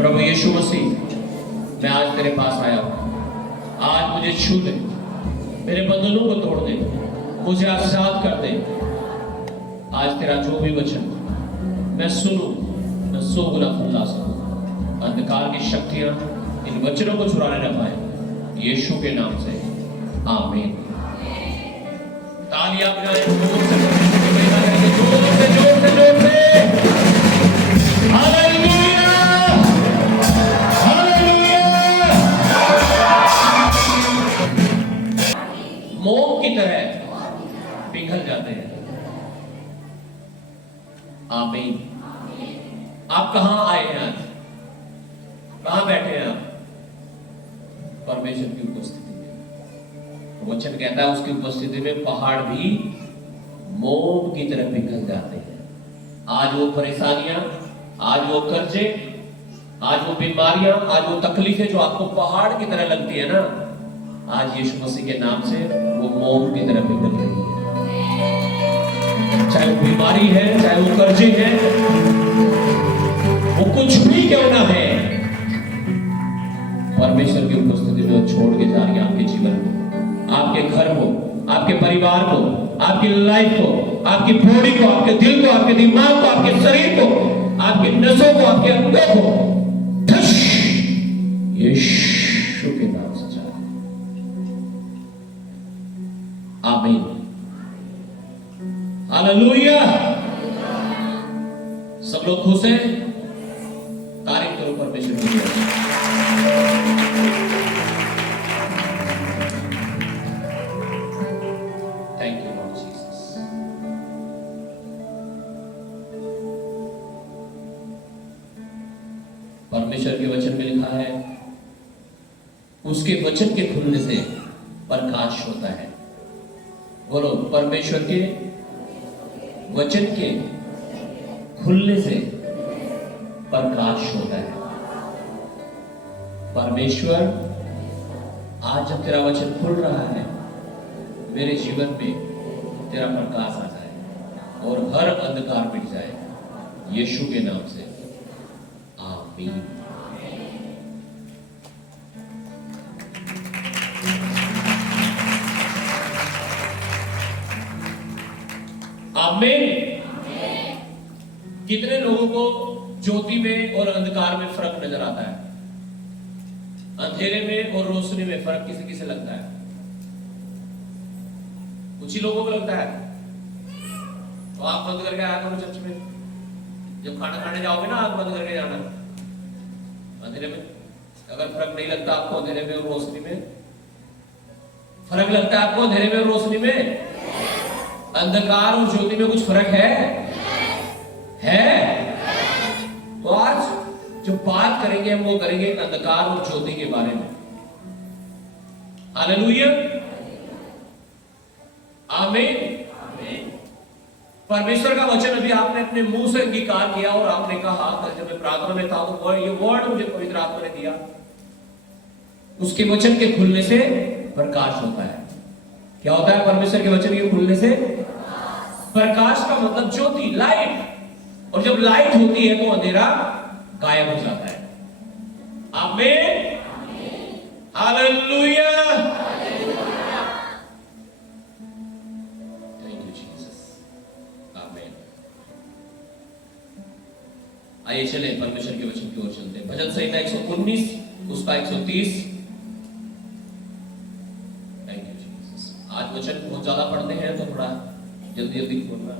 प्रभु यीशु मसीह, मैं आज तेरे पास आया हूँ। आज मुझे छू दे, मेरे बंधनों को तोड़ दे, मुझे आजाद कर दे। आज तेरा जो भी वचन मैं सुनूं, मैं 100 गुना फल ला सकूं। अंधकार की शक्तियां इन वचनों को चुराने न पाए, यीशु के नाम से आमीन। तालियां बजाएं, जोर से जोर से जोर से जोर से हालेलुया, हालेलुया। मोम की तरह पिघल जाते हैं। आमीन। आप कहां आए हैं आज? कहां बैठे हैं आप? परमेश्वर की उपस्थिति में। वचन कहता है उसकी उपस्थिति में पहाड़ भी मोम की तरह पिघल जाते हैं। आज वो परेशानियां, आज वो कर्जे, आज वो बीमारियां, आज वो तकलीफें जो आपको पहाड़ की तरह लगती है ना, आज यीशु मसीह के नाम से वो मोम की तरह पिघल रही है। चाहे वो बीमारी है, चाहे वो कर्जे हैं, वो कुछ भी क्यों ना है, परमेश्वर की उपस्थिति में छोड़ के जा रही है आपके जीवन को, आपके घर को, आपके परिवार को, आपकी लाइफ को, आपकी बॉडी को, आपके दिल को, आपके दिमाग को, आपके शरीर को, आपकी नसों को, आपके अंगों को ठश यीशु के नाम से जा। आमीन, हालेलुया। सब लोग खुश हैं? तारीफ करो परमेश्वर की। Thank you Lord Jesus. परमेश्वर के वचन में लिखा है, उसके वचन के खुलने से प्रकाश होता है। बोलो, परमेश्वर के वचन के खुलने से प्रकाश होता है। परमेश्वर, आज जब तेरा वचन खुल रहा है, मेरे जीवन में तेरा प्रकाश आ जाए और हर अंधकार मिट जाए, यीशु के नाम से आमीन। आमीन। कितने लोगों को ज्योति में और अंधकार में फर्क नजर आता है? अंधेरे में और रोशनी में फर्क किसे किसे लगता है? कुछ ही लोगों को लगता है। तो आंख बंद करके आया करो चर्च में, जब खाना खाने जाओगे ना, आंख बंद करके जाना। अंधेरे में अगर फर्क नहीं लगता आपको, अंधेरे में और रोशनी में फर्क लगता है आपको? अंधेरे में और रोशनी में, अंधकार और ज्योति में कुछ फर्क है? तो आज जो बात करेंगे हम वो करेंगे अंधकार और ज्योति के बारे में। हालेलुया, आमीन। परमेश्वर का वचन अभी आपने अपने मुंह से अंगीकार किया और आपने कहा, जब मैं प्रार्थना में था तो ये वर्ड मुझे पवित्र आत्मा ने दिया, उसके वचन के खुलने से प्रकाश होता है। क्या होता है? परमेश्वर के वचन के खुलने से प्रकाश का मतलब ज्योति, लाइट। और जब लाइट होती है तो अंधेरा गायब हो जाता है। आमीन, हालेलुया। थैंक यू जीसस, आमीन। आइए चले परमेश्वर के वचन की ओर चलते हैं। भजन संहिता 119 उसका 130। Thank you Jesus. आज वचन बहुत ज्यादा पढ़ते हैं तो थोड़ा जल्दी जल्दी खोलना।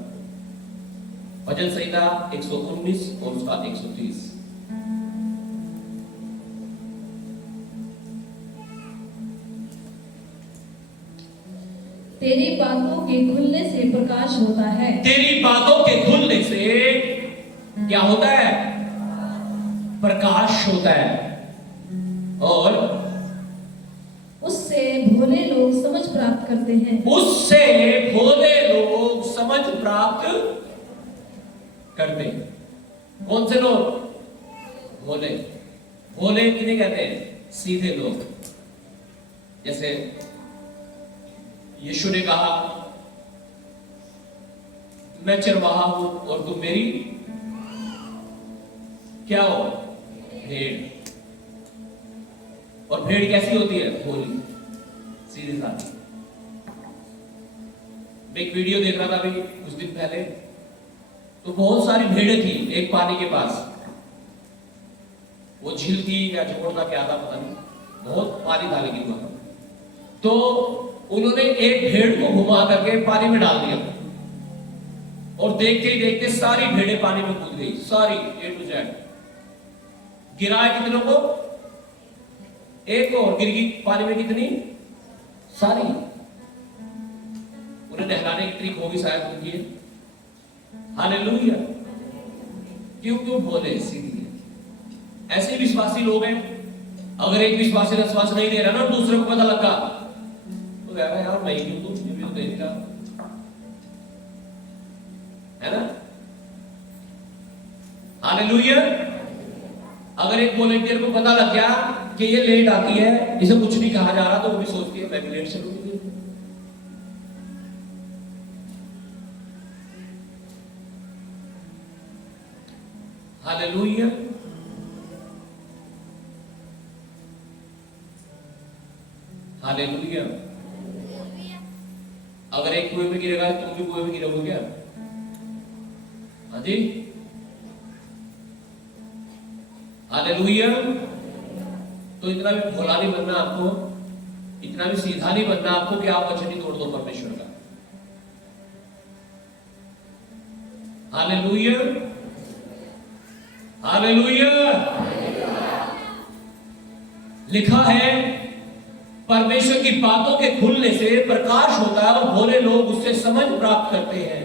भजन संहिता 119 और उसका 130। तेरी बातों के खुलने से प्रकाश होता है। तेरी बातों के खुलने से क्या होता है? प्रकाश होता है। और उससे भोले लोग समझ प्राप्त करते हैं। उससे भोले लोग समझ प्राप्त करते हैं। कौन से लोग? भोले। भोले किन्हें कहते हैं? सीधे लोग। जैसे यीशु ने कहा, मैं चरवाहा हूं और तुम मेरी क्या हो? भेड़। और भेड़ कैसी होती है? भोली, सीधी सादी। मैं एक वीडियो देख रहा था अभी कुछ दिन पहले, तो बहुत सारी भेड़ें थी एक पानी के पास। वो झील थी या झोड़ था, क्या था पता नहीं, बहुत पानी था लेकिन वहां। तो उन्होंने एक भेड़ को घुमा करके पानी में डाल दिया, और देखते ही देखते सारी भेड़ें पानी में कूद गई, सारी A to Z। गिराए कितनों को? एक को। और गिर गई पानी में कितनी? सारी। उन्हें नहलाने की ट्रिक होगी शायद उनकी। हालेलुया। क्यों भोले, सीधी। ऐसे विश्वासी लोग हैं, अगर एक विश्वासी विश्वास नहीं दे रहा ना, दूसरे को पता लगा तो कह रहा है यार मैं ही हूं, तुझे भी तो देख रहा है ना। हालेलुया। अगर एक वॉलंटियर को पता लग गया कि ये लेट आती है, इसे कुछ नहीं कहा जा रहा, तो वो भी सोचती है मैं भी लेट चलूंगी। हालेलुया। हालेलुया। अगर एक कुएं में गिरेगा तुम भी कुएं में गिरोगे क्या? हाँ जी। हालेलुया। तो इतना भी भोला नहीं बनना आपको, इतना भी सीधा नहीं बनना आपको कि आप वचन ही तोड़ दो परमेश्वर का। हालेलुया। हालेलुया। लिखा है परमेश्वर की बातों के खुलने से प्रकाश होता है और भोले लोग उससे समझ प्राप्त करते हैं।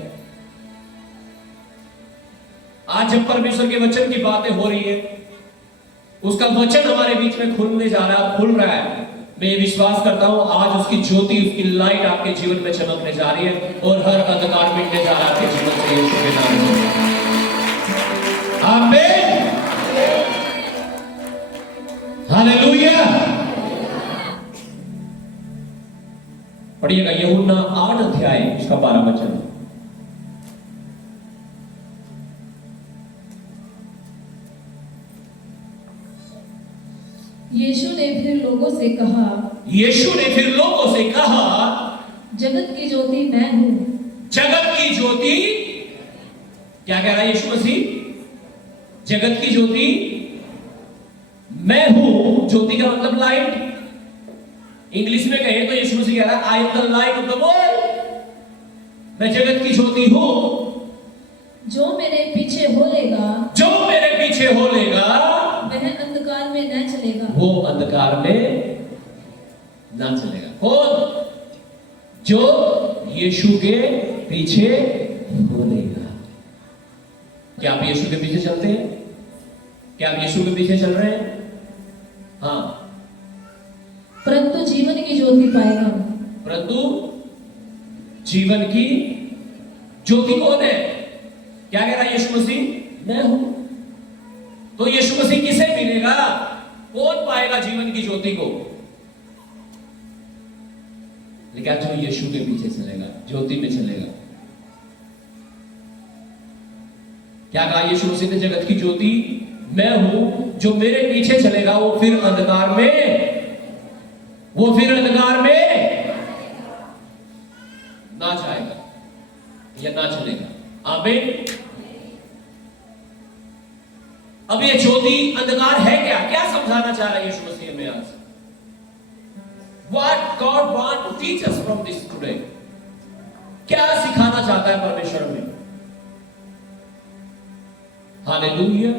आज जब परमेश्वर के वचन की बातें हो रही है, उसका वचन हमारे बीच में खुलने जा रहा है, खुल रहा है। मैं ये विश्वास करता हूं आज उसकी ज्योति, उसकी लाइट आपके जीवन में चमकने जा रही है और हर अंधकार मिटने जा रहा है आपके जीवन से, यीशु के नाम में। आमीन। हालेलुया। पढ़िएगा यूहन्ना 8 अध्याय उसका 12 वचन। यीशु ने फिर लोगों से कहा, यीशु ने फिर लोगों से कहा, जगत की ज्योति मैं हूं। जगत की ज्योति, क्या कह रहा है यीशु मसीह? जगत की ज्योति मैं हूं। ज्योति का मतलब लाइट। इंग्लिश में कहें तो यीशु मसीह कह रहा है आई am the light of the world. मैं जगत की ज्योति हूं। जो मेरे पीछे हो लेगा, जो मेरे पीछे हो लेगा, वह अंधकार में न चलेगा। वो अंधकार में ना चलेगा। कौन? जो यीशु के पीछे हो लेगा। क्या आप यीशु के पीछे चलते हैं? क्या आप यीशु के पीछे चल रहे हैं? हाँ। परंतु जीवन की ज्योति पाएगा। परंतु जीवन की ज्योति कौन है? क्या कह रहा है यीशु मसीह? मैं हूं। तो यीशु मसीह किसे मिलेगा? कौन पाएगा जीवन की ज्योति को? लेकिन जो यीशु के पीछे चलेगा, ज्योति में चलेगा। क्या कहा यीशु मसीह ने? जगत की ज्योति मैं हूं, जो मेरे पीछे चलेगा वो फिर अंधकार में ना जाएगा या ना चलेगा। आमीन। अब ये ज्योति अंधकार है क्या? क्या समझाना चाह रहा है यीशु मसीह हमें आज? What God want to teach us from this today? क्या सिखाना चाहता है परमेश्वर में? हालेलुया।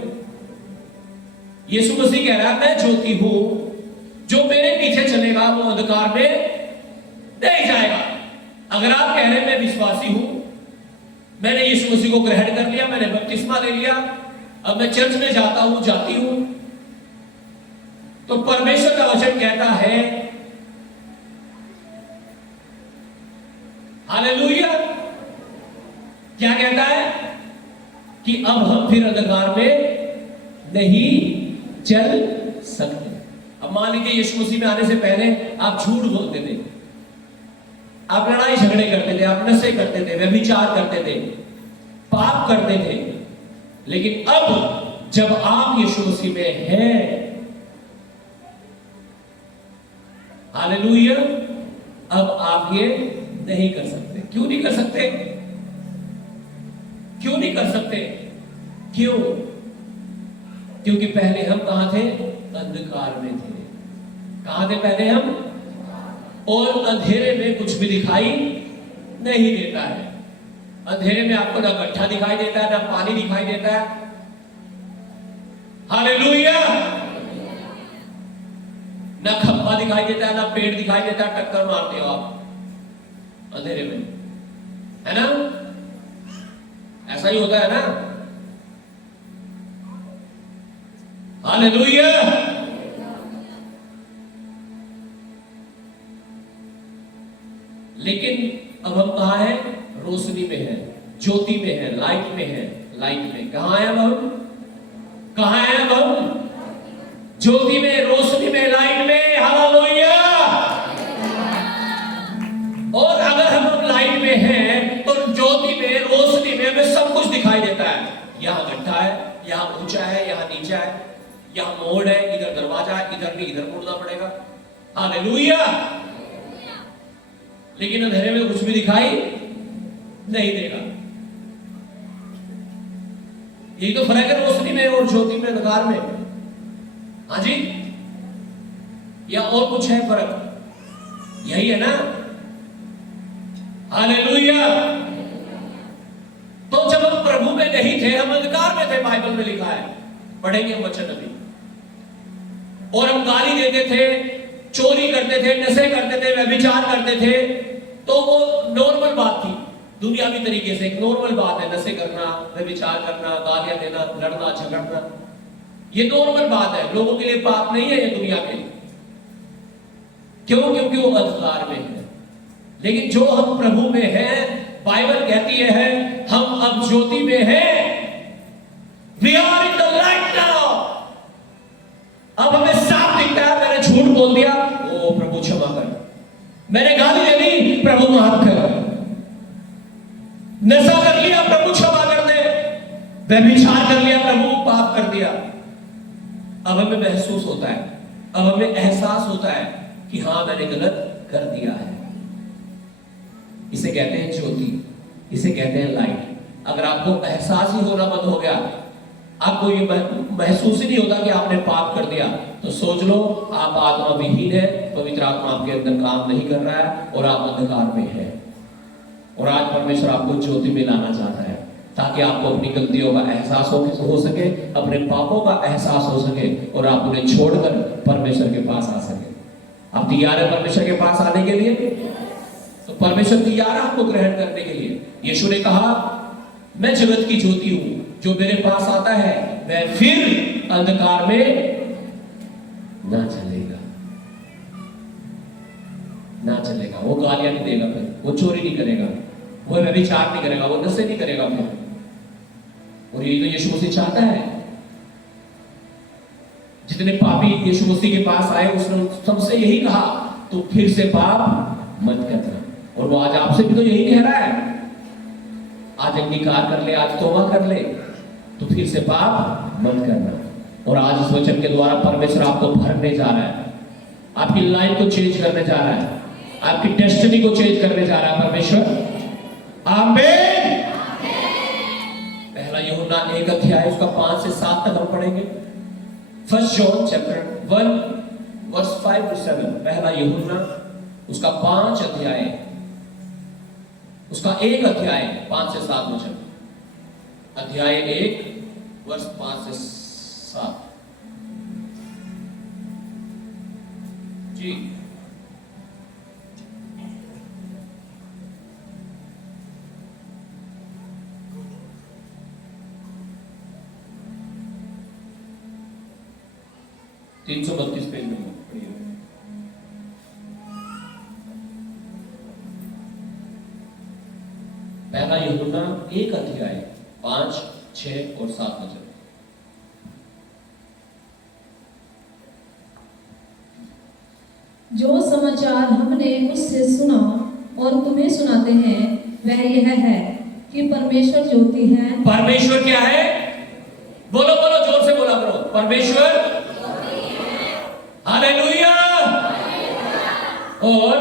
यीशु मसीह कह रहा है मैं ज्योति हूं, जो मेरे पीछे चलेगा वो अंधकार में नहीं जाएगा। अगर आप कह रहे हैं मैं विश्वासी हूं, मैंने यीशु मसीह को ग्रहण कर लिया, मैंने बपतिस्मा ले लिया, अब मैं चर्च में जाता हूं, जाती हूं, तो परमेश्वर का वचन कहता है हालेलुया। क्या कहता है? कि अब हम फिर अंधकार में नहीं चल सकते। अब मान लीजिए यीशु मसीह में आने से पहले आप झूठ बोलते थे, आप लड़ाई झगड़े करते थे, आप नशे करते थे, व्यभिचार करते थे, पाप करते थे, लेकिन अब जब आप यीशु मसीह में हैं, हालेलुया, अब आप ये नहीं कर सकते। क्यों नहीं कर सकते? क्यों नहीं कर सकते? क्यों? क्योंकि पहले हम कहां थे? अंधकार में थे। कहां थे पहले हम? और अंधेरे में कुछ भी दिखाई नहीं देता है। अंधेरे में आपको ना गड्ढा दिखाई देता है, ना पानी दिखाई देता है। हालेलुया। ना खंभा दिखाई देता है, ना पेड़ दिखाई देता है, टक्कर मारते हो आप अंधेरे में, है ना? ऐसा ही होता है ना? हालेलुया। लेकिन अब हम कहां हैं? रोशनी में है, ज्योति में है, लाइट में है। लाइट में कहां है हम? कहां है हम? ज्योति में, रोशनी में, लाइट में। हालेलुया। और अगर हम लाइट में हैं तो ज्योति में, रोशनी में हमें सब कुछ दिखाई देता है। यहां गड्ढा है, यहां ऊंचा है, यहां नीचा है, यहां मोड़ है, इधर दरवाजा है, इधर भी इधर मुड़ना पड़ेगा। हालेलुया। लेकिन अंधेरे में कुछ भी दिखाई नहीं देगा। यही तो फर्क है रोशनी में और ज्योति में, अंधकार में। हाँ जी, या और कुछ है फर्क? यही है ना? हालेलुया। तो जब हम प्रभु में नहीं थे, हम अंधकार में थे, बाइबल में लिखा है, पढ़ेंगे हम वचन अभी। और हम गाली देते थे, चोरी करते थे, नशे करते थे, व्यभिचार करते थे, तो वो नॉर्मल बात थी। दुनियावी तरीके से एक नॉर्मल बात है, नशे करना, व्यभिचार करना, गालियां देना, लड़ना झगड़ना, ये नॉर्मल बात है। लोगों के लिए पाप नहीं है ये दुनिया में। क्यों? क्योंकि वो अंधकार में है। लेकिन जो हम प्रभु में हैं, बाइबल कहती है हम अब ज्योति में हैं। We are in the light now. अब हमें साफ दिखता है। मैंने झूठ बोल दिया, ओ प्रभु क्षमा कर। मैंने गाली दे दी, प्रभु माफ कर। नशा कर लिया, प्रभु क्षमा कर दे। व्यभिचार कर लिया, प्रभु पाप कर दिया। अब हमें महसूस होता है, अब हमें एहसास होता है कि हां मैंने गलत कर दिया है। इसे कहते हैं ज्योति, इसे कहते हैं लाइट। अगर आपको एहसास ही होना बंद हो गया, आपको ये महसूस ही नहीं होता कि आपने पाप कर दिया, तो सोच लो आप आत्मा विहीन है, पवित्र आत्मा आपके अंदर काम नहीं कर रहा है और आप अंधकार में है। और आज परमेश्वर आपको ज्योति में लाना चाहता है, ताकि आपको अपनी गलतियों का एहसास हो सके, अपने पापों का एहसास हो सके, और आप उन्हें छोड़कर परमेश्वर के पास आ सके। आप तैयार है परमेश्वर के पास आने के लिए? तो परमेश्वर तैयार है आपको ग्रहण करने के लिए। यीशु ने कहा, मैं जगत की ज्योति हूं, जो मेरे पास आता है वह फिर अंधकार में ना चलेगा, ना चलेगा। वो गालियां नहीं देगा, फिर वो चोरी नहीं करेगा, वो व्यभिचार नहीं करेगा, वो नशे नहीं करेगा फिर। और यही तो यीशु मसीह चाहता है। जितने पापी यीशु मसीह के पास आए, उसने सबसे यही कहा, तो फिर से पाप मत करना। और वो आज आपसे भी तो यही कह रहा है, आज अंगीकार कर ले, आज तौबा कर ले, तो फिर से पाप मत करना। और आज इस वचन के द्वारा परमेश्वर आपको भरने जा रहा है, आपकी लाइफ को चेंज करने जा रहा है, आपकी डेस्टिनी को चेंज करने जा रहा है परमेश्वर। आमीन। पहला यूहन्ना 1 अध्याय उसका 5 से 7 तक हम पढ़ेंगे। First John chapter 1 verse 5 to 7। पहला यूहन्ना उसका 5 अध्याय, उसका 1 अध्याय 5 से 7 वचन। अध्याय 1 वर्ष 5 से 7 जी। तीन 332 पेज में पढ़िए। पहला यूहन्ना 1 अध्याय 5, 6 और 7 वचन। जो समाचार हमने उससे सुना और तुम्हें सुनाते हैं वह यह है कि परमेश्वर ज्योति है। परमेश्वर क्या है? बोलो बोलो जोर परमेश्वर हालेलुया। और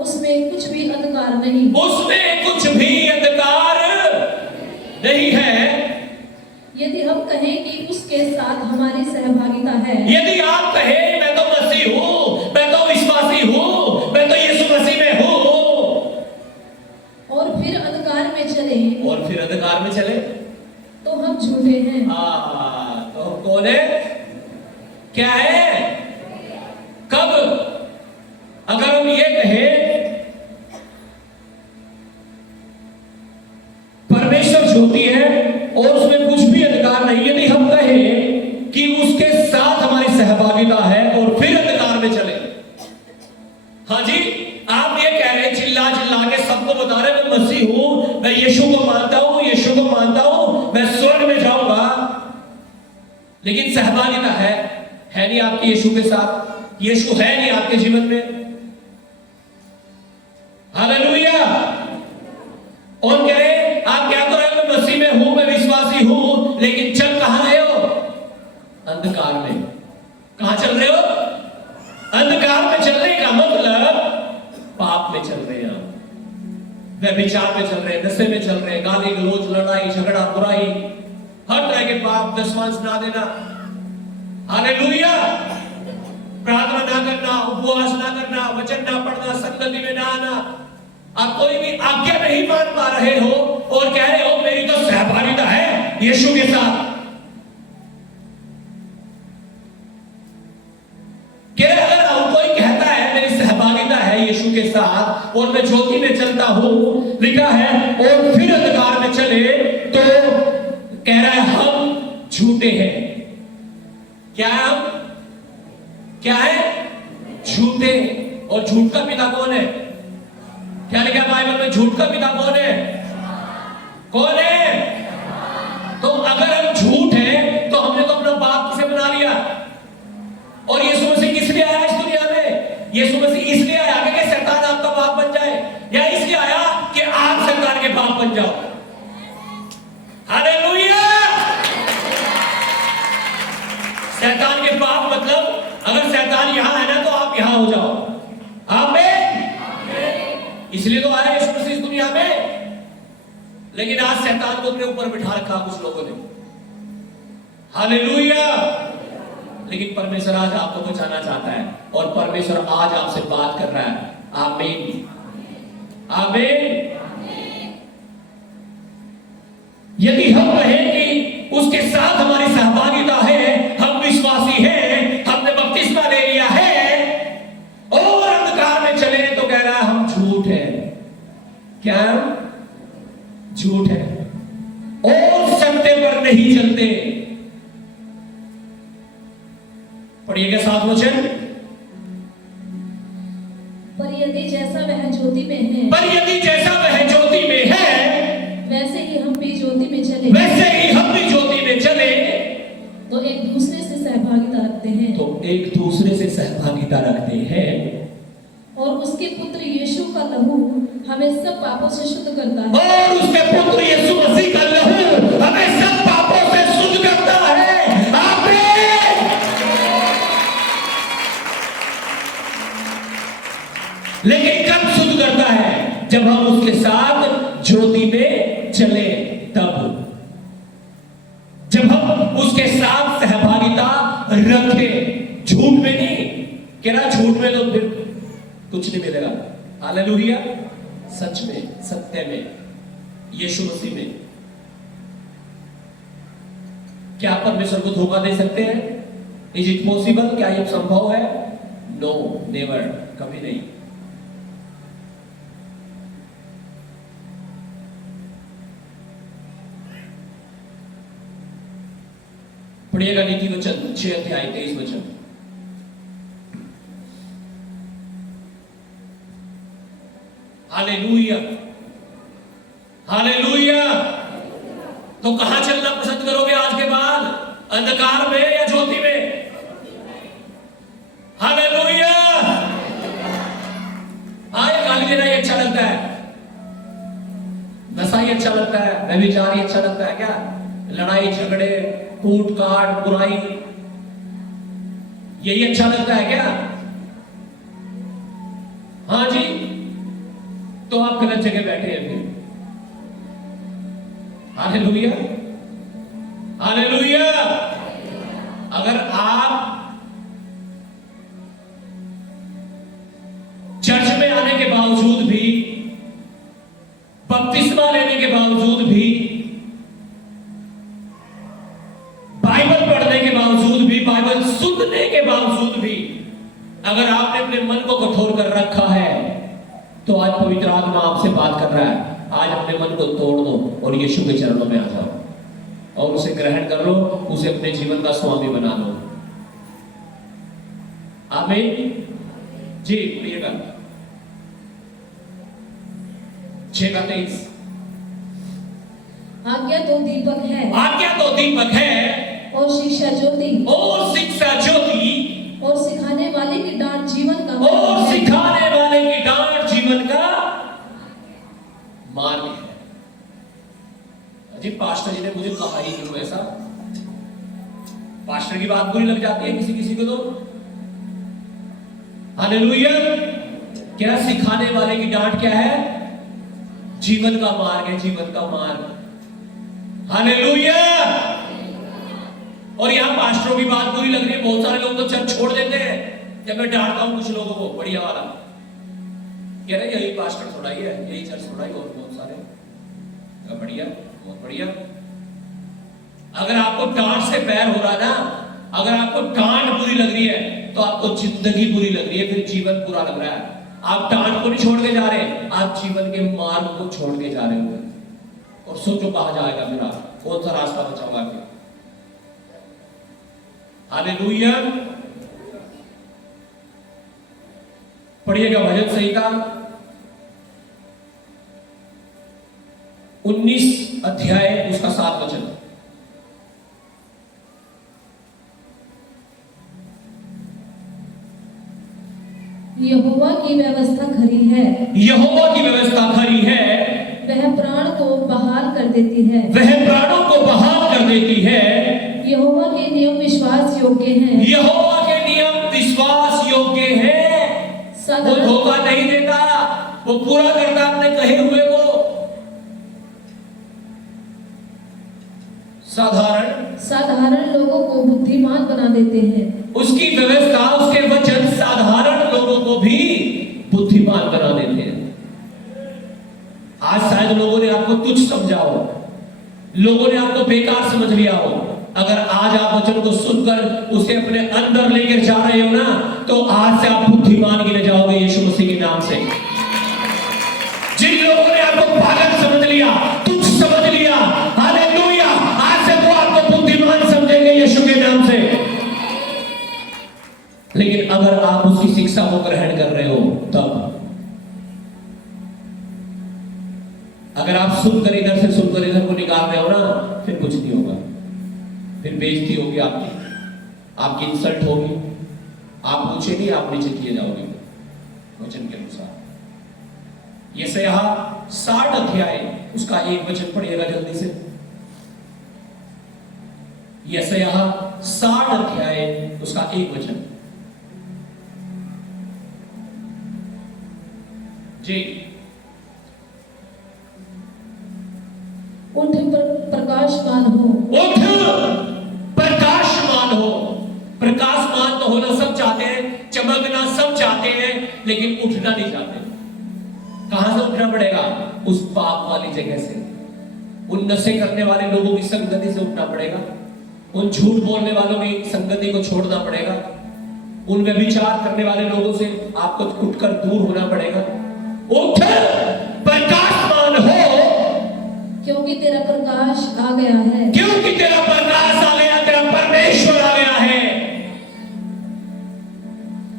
उसमें कुछ भी अंधकार नहीं, उसमें कुछ भी अंधकार नहीं है। यदि हम कहें कि उसके साथ हमारी सहभागिता है, यदि आप कहें मैं तो मसीह हूं, मैं तो विश्वासी हूं, मैं तो यीशु मसीह में हूं, और फिर अंधकार में चले, और फिर अंधकार में चले, तो हम झूठे हैं। तो हम कौन है? क्या है? कब? अगर हम ये कहें परमेश्वर ज्योति है और उसमें कुछ भी अंधकार नहीं, यदि हम कहें कि उसके साथ हमारी सहभागिता है और फिर अंधकार में चले। हाँ जी, आप ये कह रहे हैं चिल्ला चिल्ला के सबको बता रहे मैं मसीह हूं, मैं यीशु को मानता हूं, यीशु को मानता हूं, मैं स्वर्ग में जाऊंगा, लेकिन सहभागिता है नहीं आपकी यीशु के साथ, यीशु है नहीं आपके जीवन में। हालेलुया। और कह रहे आप क्या तो रहे हो? मैं मसीह में हूं, मैं विश्वासी हूं, लेकिन चल कहां रहे हो? अंधकार में। कहां चल रहे हो? अंधकार में चलने का मतलब पाप में चल रहे हैं, व्यभिचार में चल रहे हैं, नशे में चल रहे हैं, गाली गलौज, लड़ाई झगड़ा, बुराई, हर तरह के पाप, दशमांश ना देना। हालेलुया। प्रार्थना ना करना, उपवास ना करना, वचन ना पढ़ना, संगति में ना आना, आप कोई भी आज्ञा नहीं मान पा रहे हो और कह रहे हो मेरी तो सहभागिता है यीशु के साथ। अगर हम कोई कहता है मेरी सहभागिता है यीशु के साथ और मैं ज्योति में चलता हूं, लिखा है, और फिर अंधकार में चले, तो कह रहा है हम झूठे हैं। क्या है? हम क्या है? झूठे। और झूठ का पिता कौन है? क्या लिखा बाइबल में? झूठ का पिता कौन है? कौन है? तो अगर हम झूठ हैं तो हमने तो अपना बाप किसे बना लिया। और यीशु मसीह किस लिए आया इस दुनिया में? यीशु मसीह इसलिए आया कि शैतान आपका बाप बन जाए, या इसलिए आया कि आप शैतान के बाप बन जाओ? हालेलुया। शैतान के बाप मतलब अगर शैतान यहां है ना तो आप यहां हो जाओ। आमीन। इसलिए तो आया यीशु मसीह इस दुनिया में, लेकिन आज शैतान को अपने ऊपर बिठा रखा कुछ लोगों ने। हालेलुया। लेकिन परमेश्वर आज आपको बचाना चाहता है और परमेश्वर आज आपसे बात कर रहा है। आमीन। आमीन। यदि हम कहें कि उसके साथ हमारी सहभागिता है, हम विश्वासी हैं, हमने बपतिस्मा ले लिया है और अंधकार में चले, तो कह रहा है हम झूठ है। क्या? झूठ है और सत्य पर नहीं चलते। पढ़िएगा 7 वचन। पर यदि जैसा वह ज्योति में है, पर यदि जैसा वह ज्योति में है, वैसे ही हम भी ज्योति में चले, वैसे ही हम भी ज्योति में चले, तो एक दूसरे से सहभागिता रखते हैं, तो एक दूसरे से सहभागिता रखते हैं, और उसके पुत्र यीशु का लहू हमें सब पापों से शुद्ध करता है। और उसके पुत्र यीशु मसीह का लहू हमें सब पापों से शुद्ध करता है। आमीन। लेकिन कब शुद्ध करता है? जब हम उसके साथ ज्योति में चले, तब। जब हम उसके साथ सहभागिता रखें, झूठ में नहीं। कह रहा झूठ में तो फिर कुछ नहीं मिलेगा। हालेलुया। सच में, सत्य में, यीशु मसीह में। क्या आप परमेश्वर को धोखा दे सकते हैं? Is it possible? क्या यह संभव है? नो, नेवर, कभी नहीं। पढ़िएगा नीति वचन 6 अध्याय 23 वचन। हालेलुया। हालेलुया। तो कहां चलना पसंद करोगे आज के बाद? अंधकार में या ज्योति में? हालेलुया। हाँ, ये गाली देना ही अच्छा लगता है, नशा ही अच्छा लगता है, व्यभिचार ही अच्छा लगता है क्या? लड़ाई झगड़े, कूट काट बुराई, यही अच्छा लगता है क्या? हाँ जी, तो आप गलत जगह बैठे हैं फिर। Hallelujah, hallelujah. अगर आप चर्च में आने के बावजूद भी, बपतिस्मा लेने के बावजूद भी, बाइबल पढ़ने के बावजूद भी, बाइबल सुनने के बावजूद भी, अगर आपने अपने मन को कठोर कर रखा है, तो आज पवित्र आत्मा आपसे बात कर रहा है। आज अपने मन को तोड़ दो और यीशु के चरणों में आ जाओ और उसे ग्रहण कर लो, उसे अपने जीवन का स्वामी बना लो। आमीन जी। बोलिएगा 6:23। आज्ञा तो दीपक है, आज्ञा तो दीपक है और शिक्षा ज्योति, और शिक्षा ज्योति, और सिखाने वाले की डांट जीवन का और मार्ग है। सिखाने वाले की डांट जीवन का मार्ग है। अजी पास्टर जी ने मुझे कहा ही क्यों ऐसा? पास्टर की बात बुरी लग जाती है किसी किसी को तो। हालेलुया। क्या सिखाने वाले की डांट क्या है? जीवन का मार्ग है, जीवन का मार्ग। हालेलुया। और यहां पास्टरों की बात बुरी लग रही है, बहुत सारे लोग तो चर्च छोड़ देते हैं जब मैं डांटता हूं कुछ लोगों को, बढ़िया वाला कह रहे यही पास्टर थोड़ा ही है, यही चर्च थोड़ा ही, और बहुत सारे। बढ़िया, बहुत बढ़िया। अगर आपको डांट से पैर हो रहा ना, अगर आपको डांट बुरी लग रही है, तो आपको जिंदगी बुरी लग रही है, फिर जीवन बुरा लग रहा है। आप डांट को नहीं छोड़ के जा रहे, आप जीवन के मार्ग को छोड़ के जा रहे हो। और सोचो कहां जाएगा फिर आप, कौन सा रास्ता बचा हुआ है? हालेलुया। पढ़िएगा भजन संहिता 19 अध्याय उसका 7 वचन। यहोवा की व्यवस्था खरी है, यहोवा की व्यवस्था खरी है, वह प्राण को बहाल कर देती है, वह प्राणों को बहाल कर देती है। यहोवा के नियम विश्वास योग्य हैं, यहोवा के नियम विश्वास योग्य है। वो धोखा नहीं देता, वो पूरा करता अपने कहे हुए को। साधारण लोगों को बुद्धिमान बना देते हैं। उसकी व्यवस्था, उसके वचन साधारण लोगों को भी बुद्धिमान बना देते हैं। आज शायद लोगों ने आपको तुच्छ समझा हो, लोगों ने आपको बेकार समझ लिया हो। अगर आज आप वचन को सुनकर उसे अपने अंदर लेकर जा रहे हो ना, तो आज से आप बुद्धिमान गिने जाओगे यीशु मसीह के नाम से। जिन लोगों ने आपको पागल समझ लिया, तुच्छ समझ लिया, हालेलुया, आज से वो आपको बुद्धिमान समझेंगे यीशु के नाम से। लेकिन अगर आप उसकी शिक्षा को ग्रहण कर रहे हो, तब अगर आप सुनकर इधर से सुनकर इधर को निकाल रहे हो ना, फिर कुछ नहीं होगा। फिर बेइज्जती होगी आपकी इंसल्ट होगी। आप ऊंचे नहीं, आप नीचे किए जाओगे वचन के अनुसार। यशायाह 60 अध्याय उसका 1 वचन पढ़िएगा जल्दी से। यशायाह 60 अध्याय उसका 1 वचन। जी। उठ प्रकाशमान हो, उठ प्रकाशमान हो। प्रकाशमान तो होना सब चाहते हैं, चमकना सब चाहते हैं, लेकिन उठना नहीं चाहते। कहां से उठना पड़ेगा? उस पाप वाली जगह से, उन नशे करने वाले लोगों की संगति से उठना पड़ेगा, उन झूठ बोलने वालों की संगति को छोड़ना पड़ेगा, उन व्यभिचार करने वाले लोगों से आपको उठकर दूर होना पड़ेगा। उठ प्रकाशमान हो, क्योंकि तेरा प्रकाश आ गया है, क्योंकि तेरा प्रकाश आ गया, तेरा परमेश्वर आ गया है।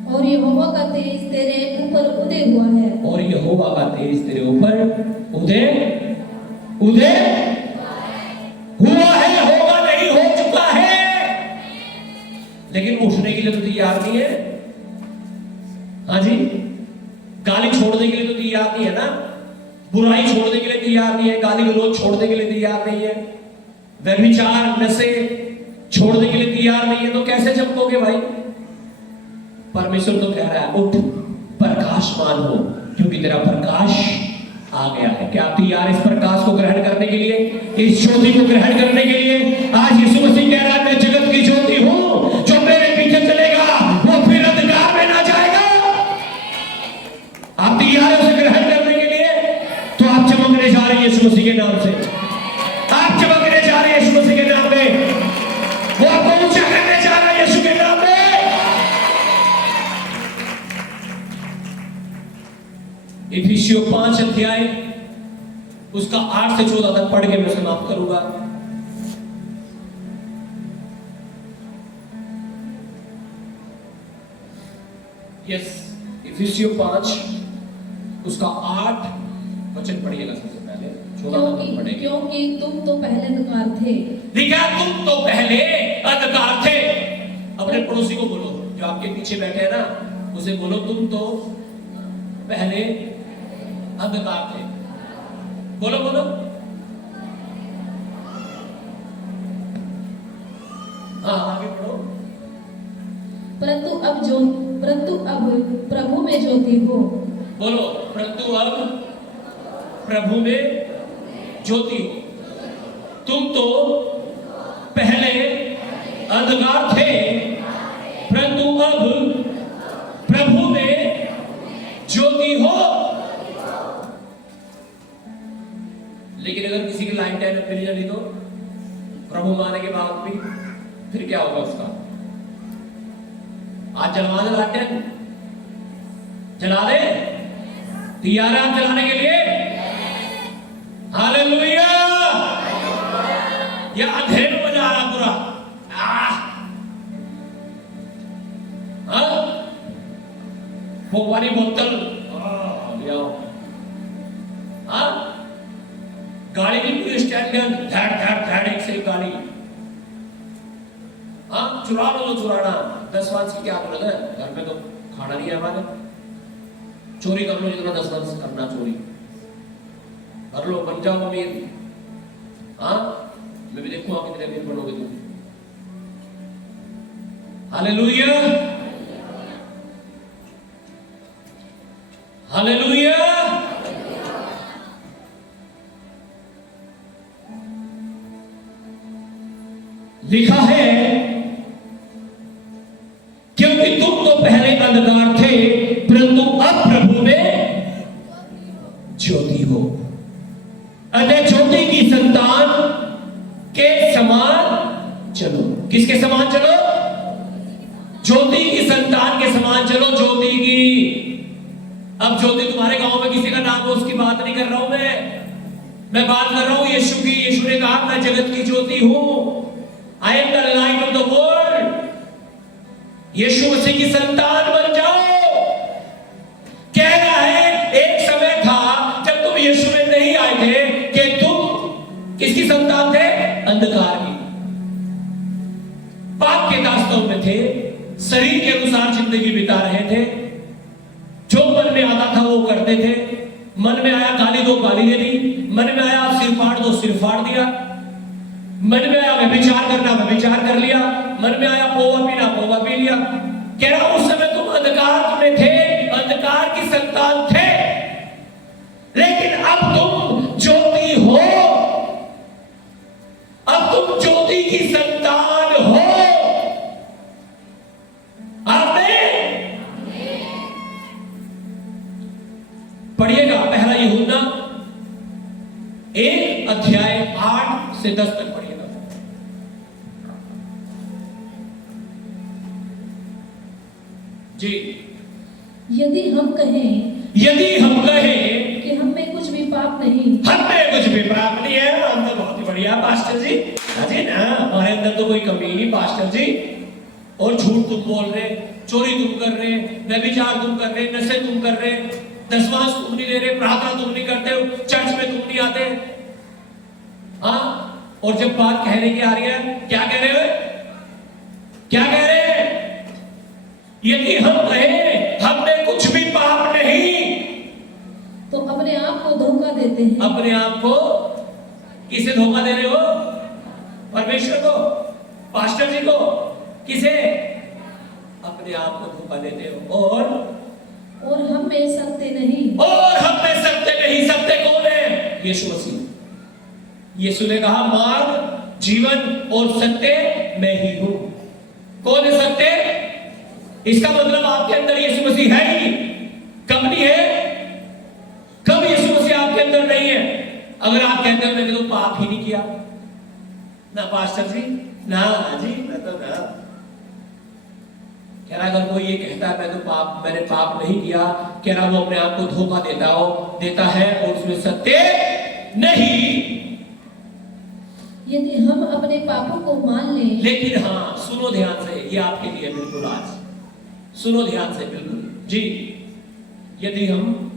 और यहोवा का तेज तेरे ऊपर उदय हुआ है, और यहोवा का तेज तेरे ऊपर उदय हुआ है, होगा नहीं, हो चुका है। लेकिन उठने के लिए तो तैयार नहीं है। हाँ जी, गाली छोड़ने के लिए तो तैयार नहीं है ना, बुराई छोड़ने के लिए तैयार नहीं है, गाली गलौज छोड़ने के लिए तैयार नहीं है, व्यभिचार, नशे, छोड़ने के लिए तैयार नहीं है तो कैसे चमकोगे भाई? परमेश्वर तो कह रहा है उठ प्रकाशमान हो, क्योंकि तेरा प्रकाश आ गया है। क्या आप तैयार इस प्रकाश को ग्रहण करने के लिए, इस ज्योति को ग्रहण करने के लिए? आज यीशु मसीह कह रहा है मैं जगत की ज्योति हूं, जो मेरे पीछे चलेगा वो फिर अंधकार में ना जाएगा। आप तैयार उसे ग्रहण करने के लिए? तो आप चमकने जा रहे हैं यीशु मसीह के नाम से, आप चमकने जा रहे हैं यीशु मसीह के नाम में, वो आपको ऊंचा करने जा रहा है यीशु के नाम में। इफिसियों 5 अध्याय उसका 8 से 14 तक पढ़ के मैं समाप्त करूंगा। यस, इफिसियों 5 उसका 8 वचन पढ़िएगा सबसे पहले, 14 तक पढ़ेंगे। क्योंकि तुम तो पहले अंधकार थे। देखा, तुम तो पहले अंधकार थे। अपने पड़ोसी को बोलो, जो आपके पीछे बैठे हैं ना, उसे बोलो तुम तो पहले अंधकार थे। बोलो बोलो। हाँ आगे बढ़ो। परंतु अब प्रभु में ज्योति हो। बोलो, परंतु अब प्रभु में ज्योति हो। तुम तो पहले अंधकार थे, परंतु अब प्रभु में ज्योति हो। लेकिन अगर किसी की लाइफ टाइम मिल जाती तो प्रभु माने के बाद भी फिर क्या होगा उसका? आज जलवा दे लाइट, जला दे, तैयार है आप जलाने के लिए? हालेलुया। ये अंधेरे में जा रहा पूरा। वो वाली बोतल ले आओ। गाड़ी की पूरी स्टैंड में धड़ धड़ धड़ एक से गाड़ी। चुरा लो तो चुराना, 10 वांस की क्या बोले है? घर में तो खाना नहीं है हमारे। चोरी कर लो जितना 10 वांस करना, चोरी कर लो, बन जाओ अमीर। मैं भी देखूंगा कितने अमीर बनोगे तुम। Hallelujah, hallelujah. लिखा है क्योंकि तुम तो पहले अंधकार थे, परंतु अब प्रभु में ज्योति हो। अतः ज्योति की संतान के समान चलो। किसके समान चलो? ज्योति की संतान के समान चलो। ज्योति की, अब ज्योति तुम्हारे गांव में किसी का नाम हो उसकी बात नहीं कर रहा हूं मैं बात कर रहा हूं यीशु की। यीशु ने कहा मैं जगत की ज्योति हूं, I am the light of the world. Yeshu Masih की संतान बन जाओ। कह रहा है एक समय था जब तुम यीशु में नहीं आए थे कि तुम किसकी संतान थे? अंधकार की, पाप के दास्तों में थे, शरीर के अनुसार जिंदगी बिता रहे थे, जो मन में आता था वो करते थे। मन में आया गाली दो, गाली दे दी। मन में आया सिर फाड़ दो, सिर फाड़ दिया। मन में आया व्यभिचार करना, व्यभिचार कर लिया। मन में आया पौवा पीना, पौवा पी लिया। कह रहा हूं उस समय तुम अंधकार में थे, अंधकार की संतान थे, लेकिन अब तुम ज्योति हो। अब तुम ज्योति की संतान हो। आमीन। पढ़िएगा पहला यूहन्ना 1 अध्याय 8 से 10 तक पढ़िएगा। जी, यदि हम कहें कि हम में कुछ भी पाप नहीं, हम में कुछ भी पाप नहीं है, हम तो बहुत ही बढ़िया पास्टर जी। अजी ना, हमारे अंदर तो कोई कमी नहीं पास्टर जी। और झूठ तुम बोल रहे, चोरी तुम कर रहे, व्यभिचार तुम कर रहे, नशे तुम कर रहे, दसवांश तुम नहीं दे रहे, प्रार्थना तुम नहीं करते, चर्च में तुम नहीं आते। और जब बात कहने की आ रही है, क्या कह रहे हो? क्या कह रहे हैं? यदि हम कहें हम में कुछ भी पाप नहीं, तो अपने आप को धोखा देते हैं। अपने आप को किसे धोखा दे रहे हो? परमेश्वर को। पास्टर जी को, किसे? अपने आप को धोखा देते हो। और हम में सत्य नहीं। और हम में सत्य नहीं। सत्य कौन है? यीशु मसीह। यीशु ने कहा मार्ग, जीवन और सत्य मैं ही हूं। कौन है सत्य? इसका मतलब आपके अंदर यीशु मसीह है ही कब नहीं है? कब यीशु मसीह आपके अंदर नहीं है? अगर आप कहते हो मैंने तो पाप ही नहीं किया ना पास्टर जी, ना जी, मैं तो ना कह रहा, अगर कोई ये कहता है मैंने पाप नहीं किया, कह रहा वो अपने आप को धोखा देता है और उसमें सत्य नहीं। यदि हम अपने पापों को मान लें। लेकिन हाँ, सुनो ध्यान से, ये आपके लिए बिल्कुल आज सुनो ध्यान से बिल्कुल जी। यदि हम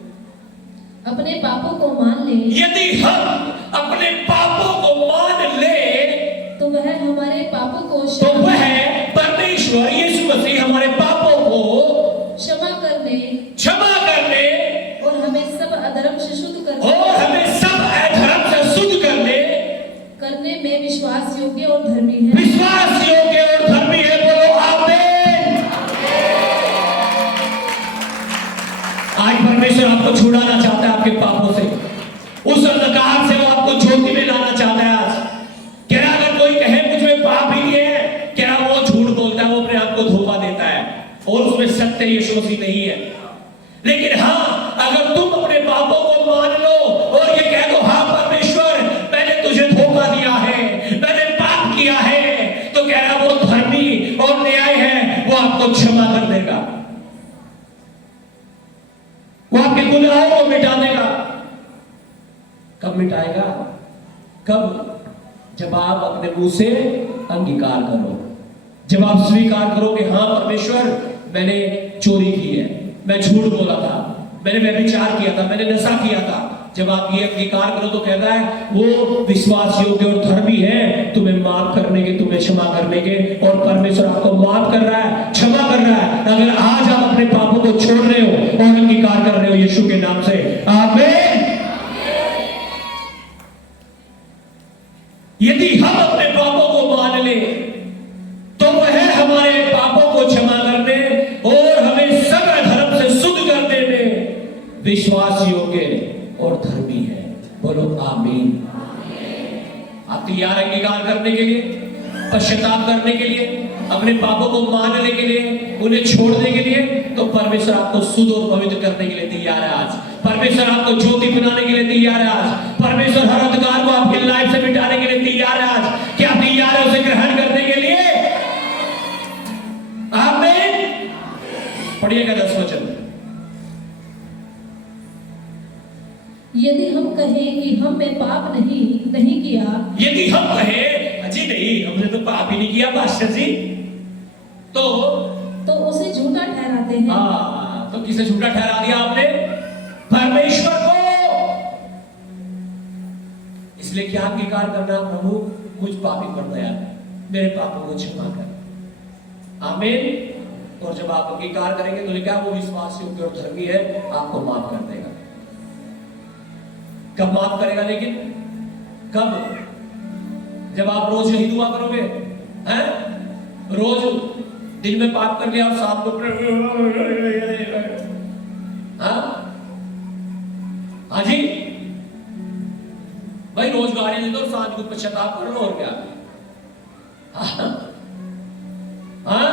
अपने पापों को मान लें। यदि हम अपने पापों को मान ले तो वह हमारे पापों को तो वह परमेश्वर यीशु मसीह हमारे पापों को क्षमा करने और हमें सब अधर्म से शुद्ध करने में विश्वास योग्य और धर्मी है। बोलो आमीन। आज परमेश्वर आपको छुड़ाना चाहता है आपके पापों से, उस अंधकार से वो आपको ज्योति में लाना चाहता है। आज कह रहा, अगर कोई कहे मुझ में पाप ही नहीं है, कह रहा वो झूठ बोलता है, वो अपने आप को धोखा देता है और उसमें सत्य यीशु मसीह नहीं है। लेकिन हाँ, अगर तुम अपने पापों को मान लो और ये कह दो हाँ परमेश्वर मैंने तुझे धोखा दिया है, मैंने पाप किया है, तो कह रहा वो धर्मी और न्याय है, वो आपको क्षमा कर देगा, वो आपके गुनाहों को मिटा देगा। कब मिटाएगा? कब? जब आप अपने मुंह से अंगीकार करो, जब आप स्वीकार करो कि हाँ परमेश्वर मैंने चोरी की है, मैं झूठ बोला था, मैंने व्यभिचार किया था, मैंने नशा किया था। जब आप ये अंगीकार करो तो कहता है वो विश्वास योग्य और धर्मी है तुम्हें माफ करने के, तुम्हें क्षमा करने के। और परमेश्वर आपको माफ कर रहा है, क्षमा कर रहा है, अगर आज आप अपने पापों को छोड़ रहे हो और अंगीकार कर रहे हो यीशु के नाम से। आमीन। यदि हम अपने पापों को मान ले तो वह हमारे पापों को क्षमा करने और हमें सब अधर्म से शुद्ध करने में विश्वास योग्य और धर्मी है। बोलो आमीन। आप तैयार अंगीकार करने के लिए, पश्चाताप करने के लिए, अपने पापों को मानने के लिए, उन्हें छोड़ने के लिए? तो परमेश्वर आपको शुद्ध और पवित्र करने के लिए तैयार है आज। परमेश्वर आपको ज्योति बनाने के लिए तैयार है आज। परमेश्वर हर अंधकार को आपकी लाइफ से मिटाने के लिए तैयार है आज। क्या तैयार है उसे ग्रहण करने के लिए? आमीन। पढ़िएगा 10 वचन। यदि हम कहें कि हम में पाप नहीं किया, यदि हम कहें अजी नहीं हमने तो पाप ही नहीं किया पास्टर जी, तो उसे झूठा ठहराते हैं। हाँ, तो किसे झूठा ठहरा दिया आपने? परमेश्वर को। इसलिए क्या अंगीकार करना, प्रभु मुझ पापी पर दया कर, मेरे पापों को क्षमा कर। आमीन। और जब आप अंगीकार करेंगे तो लिखा वो विश्वास योग्य और धर्मी है, आपको माफ कर देगा। कब माफ करेगा? लेकिन कब? जब आप रोज यही दुआ करोगे, हैं? रोज दिन में पाप कर लिया और शाम को हाँ जी भाई रोज गाली दे दो, सांझ को पश्चाताप कर लो और क्या। हाँ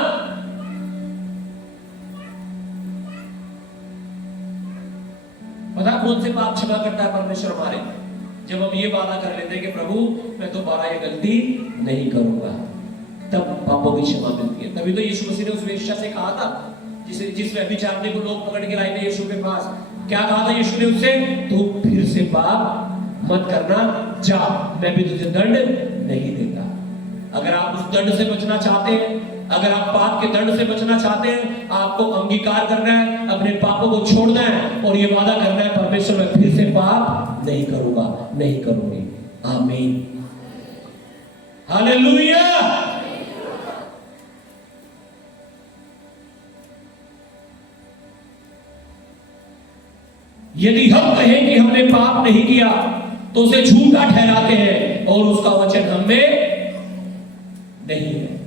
पता कौन से पाप क्षमा करता है परमेश्वर हमारे? जब हम ये वादा कर लेते हैं कि प्रभु मैं दोबारा ये गलती नहीं करूंगा, तब पापों की क्षमा मिलती है। तभी तो यीशु मसीह ने उस वेश्या से कहा था, जिस व्यभिचारिणी को लोग पकड़ के लाए थे यीशु के पास, क्या कहा था यीशु ने उससे? तू फिर से पाप मत करना, जा, मैं भी तुझे दंड नहीं देता। अगर आप उस दंड से बचना चाहते हैं, अगर आप पाप के दंड से बचना चाहते हैं, आपको अंगीकार करना है, अपने पापों को छोड़ना है और ये वादा करना है परमेश्वर मैं फिर से पाप नहीं करूंगा, नहीं करूंगी। आमीन। हालेलुया। यदि हम कहें कि हमने पाप नहीं किया तो उसे झूठा ठहराते हैं और उसका वचन हम में नहीं है।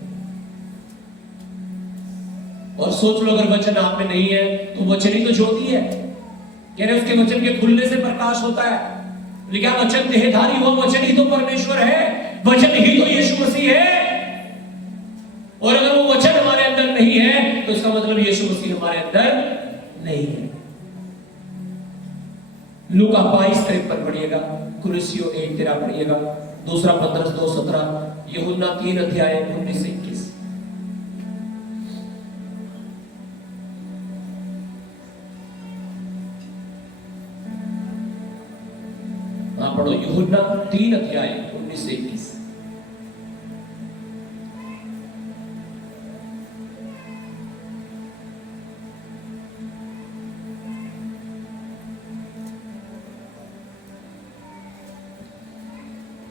और सोच लो अगर वचन आप में नहीं है तो वचन ही तो ज्योति है। कह रहे उसके वचन के खुलने से प्रकाश होता है। लेकिन वचन देहधारी हुआ, वचन ही तो परमेश्वर है, वचन ही तो यीशु मसीह है। और अगर वो वचन हमारे अंदर नहीं है तो इसका मतलब यीशु मसीह हमारे अंदर नहीं है। लूका 22:53 पढ़िएगा, कुलुस्सियों 1:13 पढ़िएगा, दूसरा पतरस 2:17, यूहन्ना 3:19-21। पढ़ो यूहन्ना 3:19-21।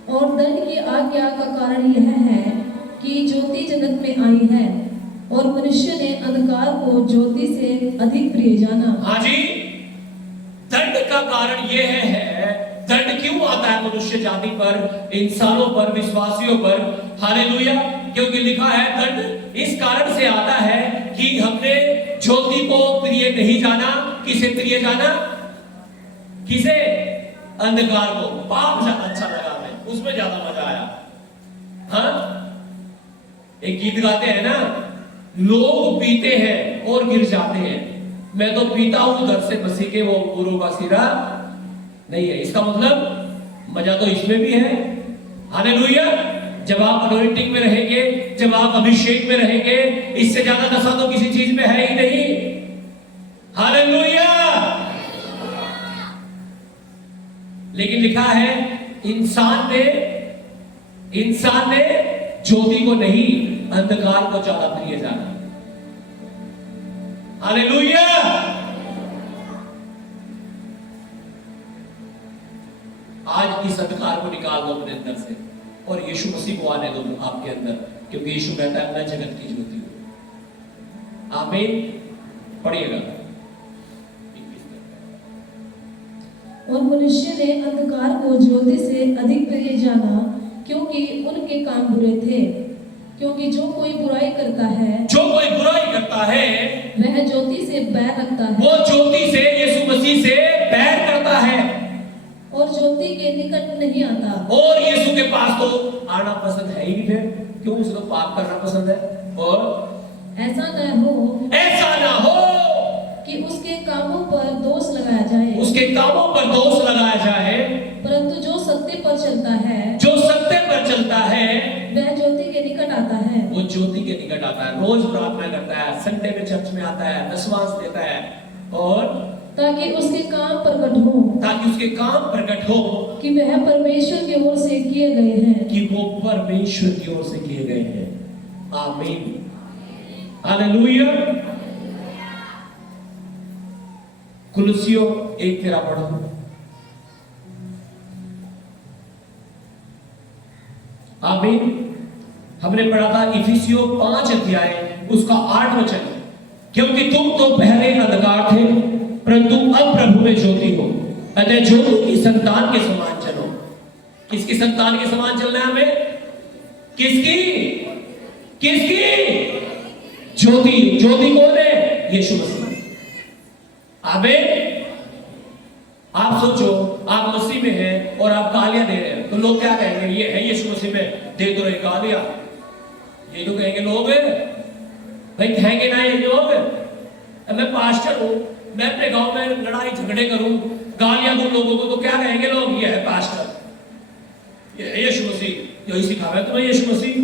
और दंड की आज्ञा का कारण यह है कि ज्योति जगत में आई है और मनुष्य ने अंधकार को ज्योति से अधिक प्रिय जाना। हाँ जी, दंड का कारण यह है, दंड क्यों आता है मनुष्य जाति पर, इंसानों पर, विश्वासियों पर? हालेलुया। क्योंकि लिखा है दंड इस कारण से आता है कि हमने ज्योति को प्रिय नहीं जाना। किसे प्रिय जाना? किसे? अंधकार को। पाप ज्यादा अच्छा लगा हमें, उसमें ज्यादा मजा आया। हाँ, एक गीत गाते हैं ना, लोग पीते हैं और गिर जाते हैं, मैं तो पीता हूं दर से मसीह के, वो गुरु का सिरा नहीं है। इसका मतलब मजा तो इसमें भी है। हालेलुया। जब आप अनॉइंटिंग में रहेंगे, जब आप अभिषेक में रहेंगे, इससे ज्यादा नशा तो किसी चीज में है ही नहीं। हालेलुया। लेकिन लिखा है इंसान ने ज्योति को नहीं, अंधकार को ज्यादा प्रिय जाना। हालेलुया। आज इस अंधकार को निकाल दो अपने अंदर से और यीशु मसीह को आने दो आपके अंदर, क्योंकि यीशु कहता है मैं जगत की ज्योति हूं। आमीन। पढ़िएगा। और मनुष्य ने अंधकार को ज्योति से अधिक प्रिय जाना, क्योंकि उनके काम बुरे थे। क्योंकि जो कोई बुराई करता है वह ज्योति से बैर रखता है, वो ज्योति से, यीशु मसीह से बैर करता है और ज्योति के निकट नहीं आता। और यीशु के पास तो आना पसंद है ही नहीं। फिर क्यों? उसको पाप करना पसंद है। और ऐसा न हो कि उसके कामों पर दोष लगाया जाए, परंतु जो सत्य पर चलता है वह ज्योति के निकट आता है। वो ज्योति के निकट आता है, रोज प्रार्थना करता है, संडे में चर्च में आता है, दशवांश देता है, और ताकि उसके काम प्रकट हो कि वह परमेश्वर की ओर से किए गए हैं। आमीन। हालेलुया। कुलुस्सियों 1:13 पढ़ो। आमीन। हमने पढ़ा था इफिसियों 5 उसका 8 क्योंकि तुम तो पहले अंधकार थे परंतु अब प्रभु में ज्योति हो, अतः ज्योति की संतान के समान चलो। किसकी संतान के समान चलना है हमें? किसकी? ज्योति कौन है? यीशु मसीह। आमीन। आप सोचो, आप मसीह में हैं और आप गालियां दे रहे हैं तो लोग क्या कहेंगे? ये है यीशु मसीह में, दे दो गालियां। ये तो कहेंगे लोग, भाई कहेंगे ना ये लोग, मैं पास्टर हूं, मैं अपने गांव में लड़ाई झगड़े करूं, गालियां दूं लोगों को, तो क्या कहेंगे लोग? ये है पास्टर, ये है यीशु मसीह, यही सिखाया है तुम्हें यीशु मसीह।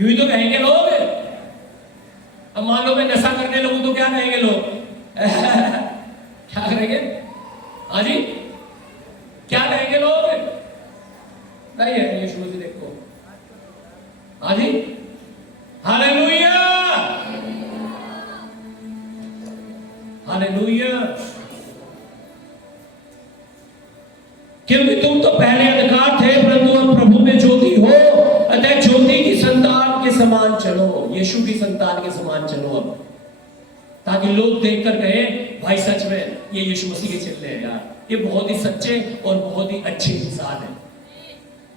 यूं ही तो कहेंगे लोग। अब मान लो मैं नशा करने लगूं तो क्या कहेंगे लोग? क्या करेंगे? हाँ जी, क्या कहेंगे लोग? नहीं है यीशु मसीह, देखो। हाँ जी, हालेलुया, हालेलुया। क्योंकि तुम तो पहले अंधकार थे परंतु अब प्रभु में ज्योति हो, अतः ज्योति की संतान के समान चलो, यीशु की संतान के समान चलो अब, ताकि लोग देखकर कहे भाई सच में ये यीशु मसीह के चेले हैं यार, ये बहुत ही सच्चे और बहुत ही अच्छे इंसान हैं।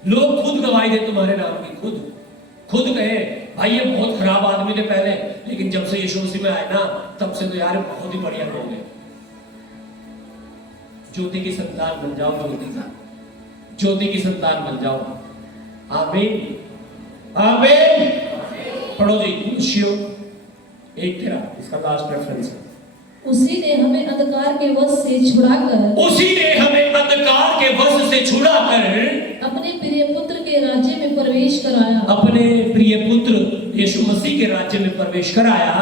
लोग खुद गवाही दे तुम्हारे नाम की, खुद कहे भाई ये बहुत खराब आदमी थे पहले, लेकिन जब से यीशु मसीह में आए ना तब से तो यार बहुत ही बढ़िया लोग हैं। ज्योति की संतान बन जाओ, ज्योति की संतान बन जाओ। आमीन आमीन। पढ़ो जी कुलुस्सियों 1:13, इसका लास्ट रेफरेंस है। उसी ने हमें अंधकार के वश से छुड़ाकर, उसी ने हमें अंधकार के वश से छुड़ाकर अपने प्रिय पुत्र के राज्य में प्रवेश कराया, अपने प्रिय पुत्र यीशु मसीह के राज्य में प्रवेश कराया।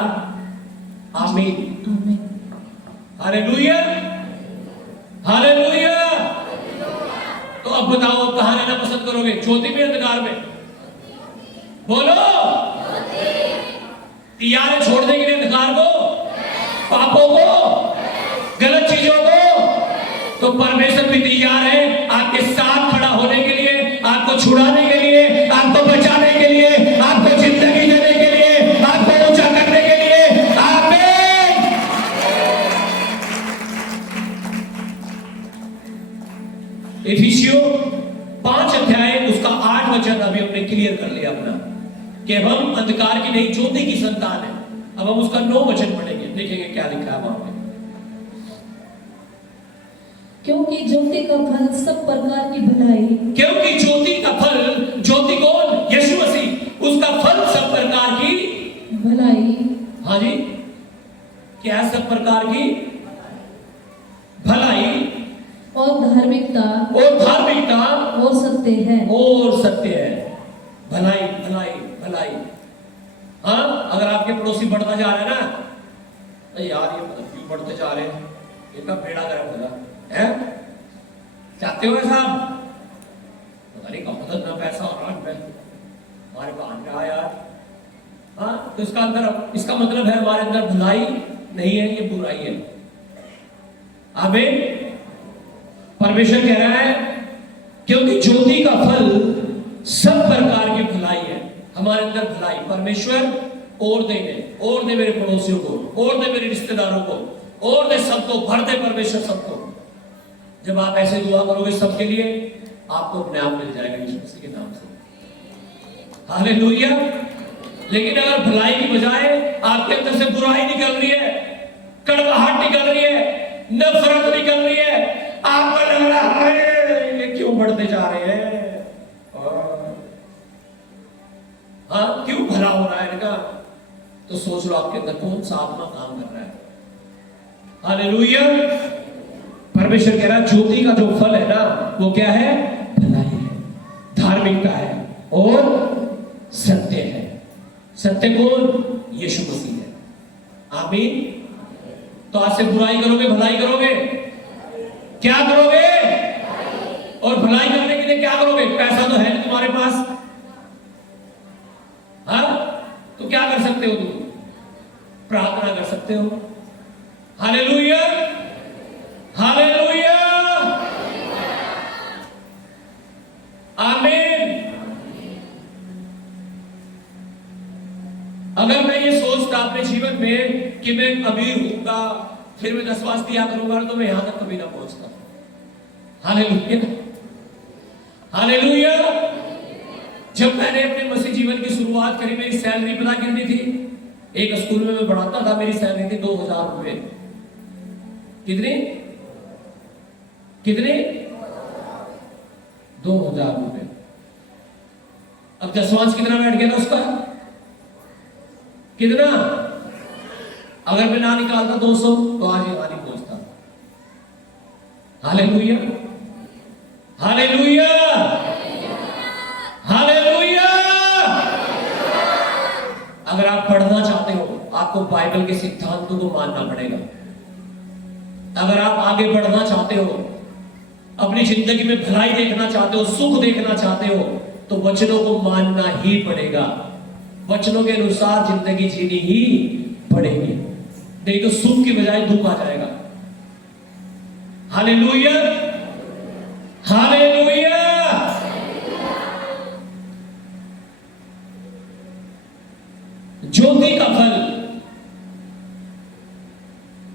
आमीन आमीन। Hallelujah hallelujah. तो अब बताओ कहां रहना पसंद करोगे, ज्योति में अंधकार में? बोलो। तैयार है छोड़ देंगे अंधकार को, पापों को, गलत चीजों को? तो परमेश्वर भी तैयार है आपके साथ खड़ा होने के लिए, आपको छुड़ाने के लिए, आपको बचाने के लिए, आपको जिंदगी देने के लिए, आपको ऊंचा करने के लिए। आमीन। इफिसियों 5 उसका 8 अभी हमने क्लियर कर लिया अपना, कि हम अंधकार की नहीं ज्योति की संतान है। अब हम उसका 9 पढ़ेंगे, देखेंगे क्या लिखा है वहां पे। क्योंकि ज्योति का फल सब प्रकार की भलाई, क्योंकि ज्योति का फल, ज्योति कौन? यीशु मसीह, उसका फल सब प्रकार की भलाई। हाँ जी, क्या है सब प्रकार की भलाई और धार्मिकता, और सत्य है, और सत्य है। भलाई भलाई भलाई। हाँ, अगर आपके पड़ोसी बढ़ता जा रहा है ना, अरे यार ये क्यों बढ़ते जा रहे हैं, इनका बेड़ा गर्क होगा है, चाहते हो ऐसा? पता नहीं कहाँ तो इतना पैसा हो रहा है हमारे पास आ रहा यार। हाँ, तो इसका अंदर, इसका मतलब है हमारे अंदर भलाई नहीं है, ये बुराई है। आमीन। परमेश्वर कह रहा है क्योंकि ज्योति का फल सब प्रकार की भलाई है, हमारे अंदर भलाई। परमेश्वर और दे मेरे पड़ोसियों को, और दे मेरे रिश्तेदारों को, और दे सबको, भर दे परमेश्वर सबको। जब आप ऐसे दुआ करोगे सबके लिए, आपको अपने आप मिल जाएगा यीशु मसीह के नाम से। हालेलुया। लेकिन अगर भलाई की बजाय आपके अंदर से बुराई निकल रही है, कड़वाहट निकल रही है, नफरत निकल रही है, आपको लग रहा है ये क्यों बढ़ते जा रहे हैं, हाँ क्यों भला हो रहा है इनका, तो सोच लो आपके अंदर कौन सा आत्मा काम कर रहा है। हालेलुया। परमेश्वर कह रहा है ज्योति का जो फल है ना, वो क्या है? भलाई है, धार्मिकता है और सत्य है। सत्य कौन? यीशु मसीह है। आमीन। तो आज से बुराई करोगे, भलाई करोगे? क्या करोगे? और भलाई करने के लिए क्या करोगे? पैसा तो है नहीं तुम्हारे पास, हाँ, तो क्या कर सकते हो तुम? प्रार्थना कर सकते हो। हालेलुया हालेलुया आमीन। अगर मैं ये सोचता अपने जीवन में कि मैं अमीर होऊंगा, फिर मैं 10 दिया करूंगा, तो मैं यहां तक कभी ना पहुंचता। Hallelujah hallelujah. जब मैंने अपने मसीह जीवन की शुरुआत करी, मेरी सैलरी पता कितनी थी? एक स्कूल में मैं पढ़ाता था, मेरी सैलरी थी 2000 रुपए। कितने? 2000 रुपए। अब 10 कितना बैठ गया था उसका? कितना? अगर मैं ना निकालता 200, तो आज ये नहीं पहुंचता। Hallelujah hallelujah hallelujah. अगर आप पढ़ना चाहते हो, आपको बाइबल के सिद्धांतों को मानना पड़ेगा। अगर आप आगे बढ़ना चाहते हो, अपनी जिंदगी में भलाई देखना चाहते हो, सुख देखना चाहते हो, तो वचनों को मानना ही पड़ेगा। वचनों के अनुसार जिंदगी जीनी ही पड़ेगी, नहीं तो सुख की बजाय दुख आ जाएगा। Hallelujah hallelujah. ज्योति का फल,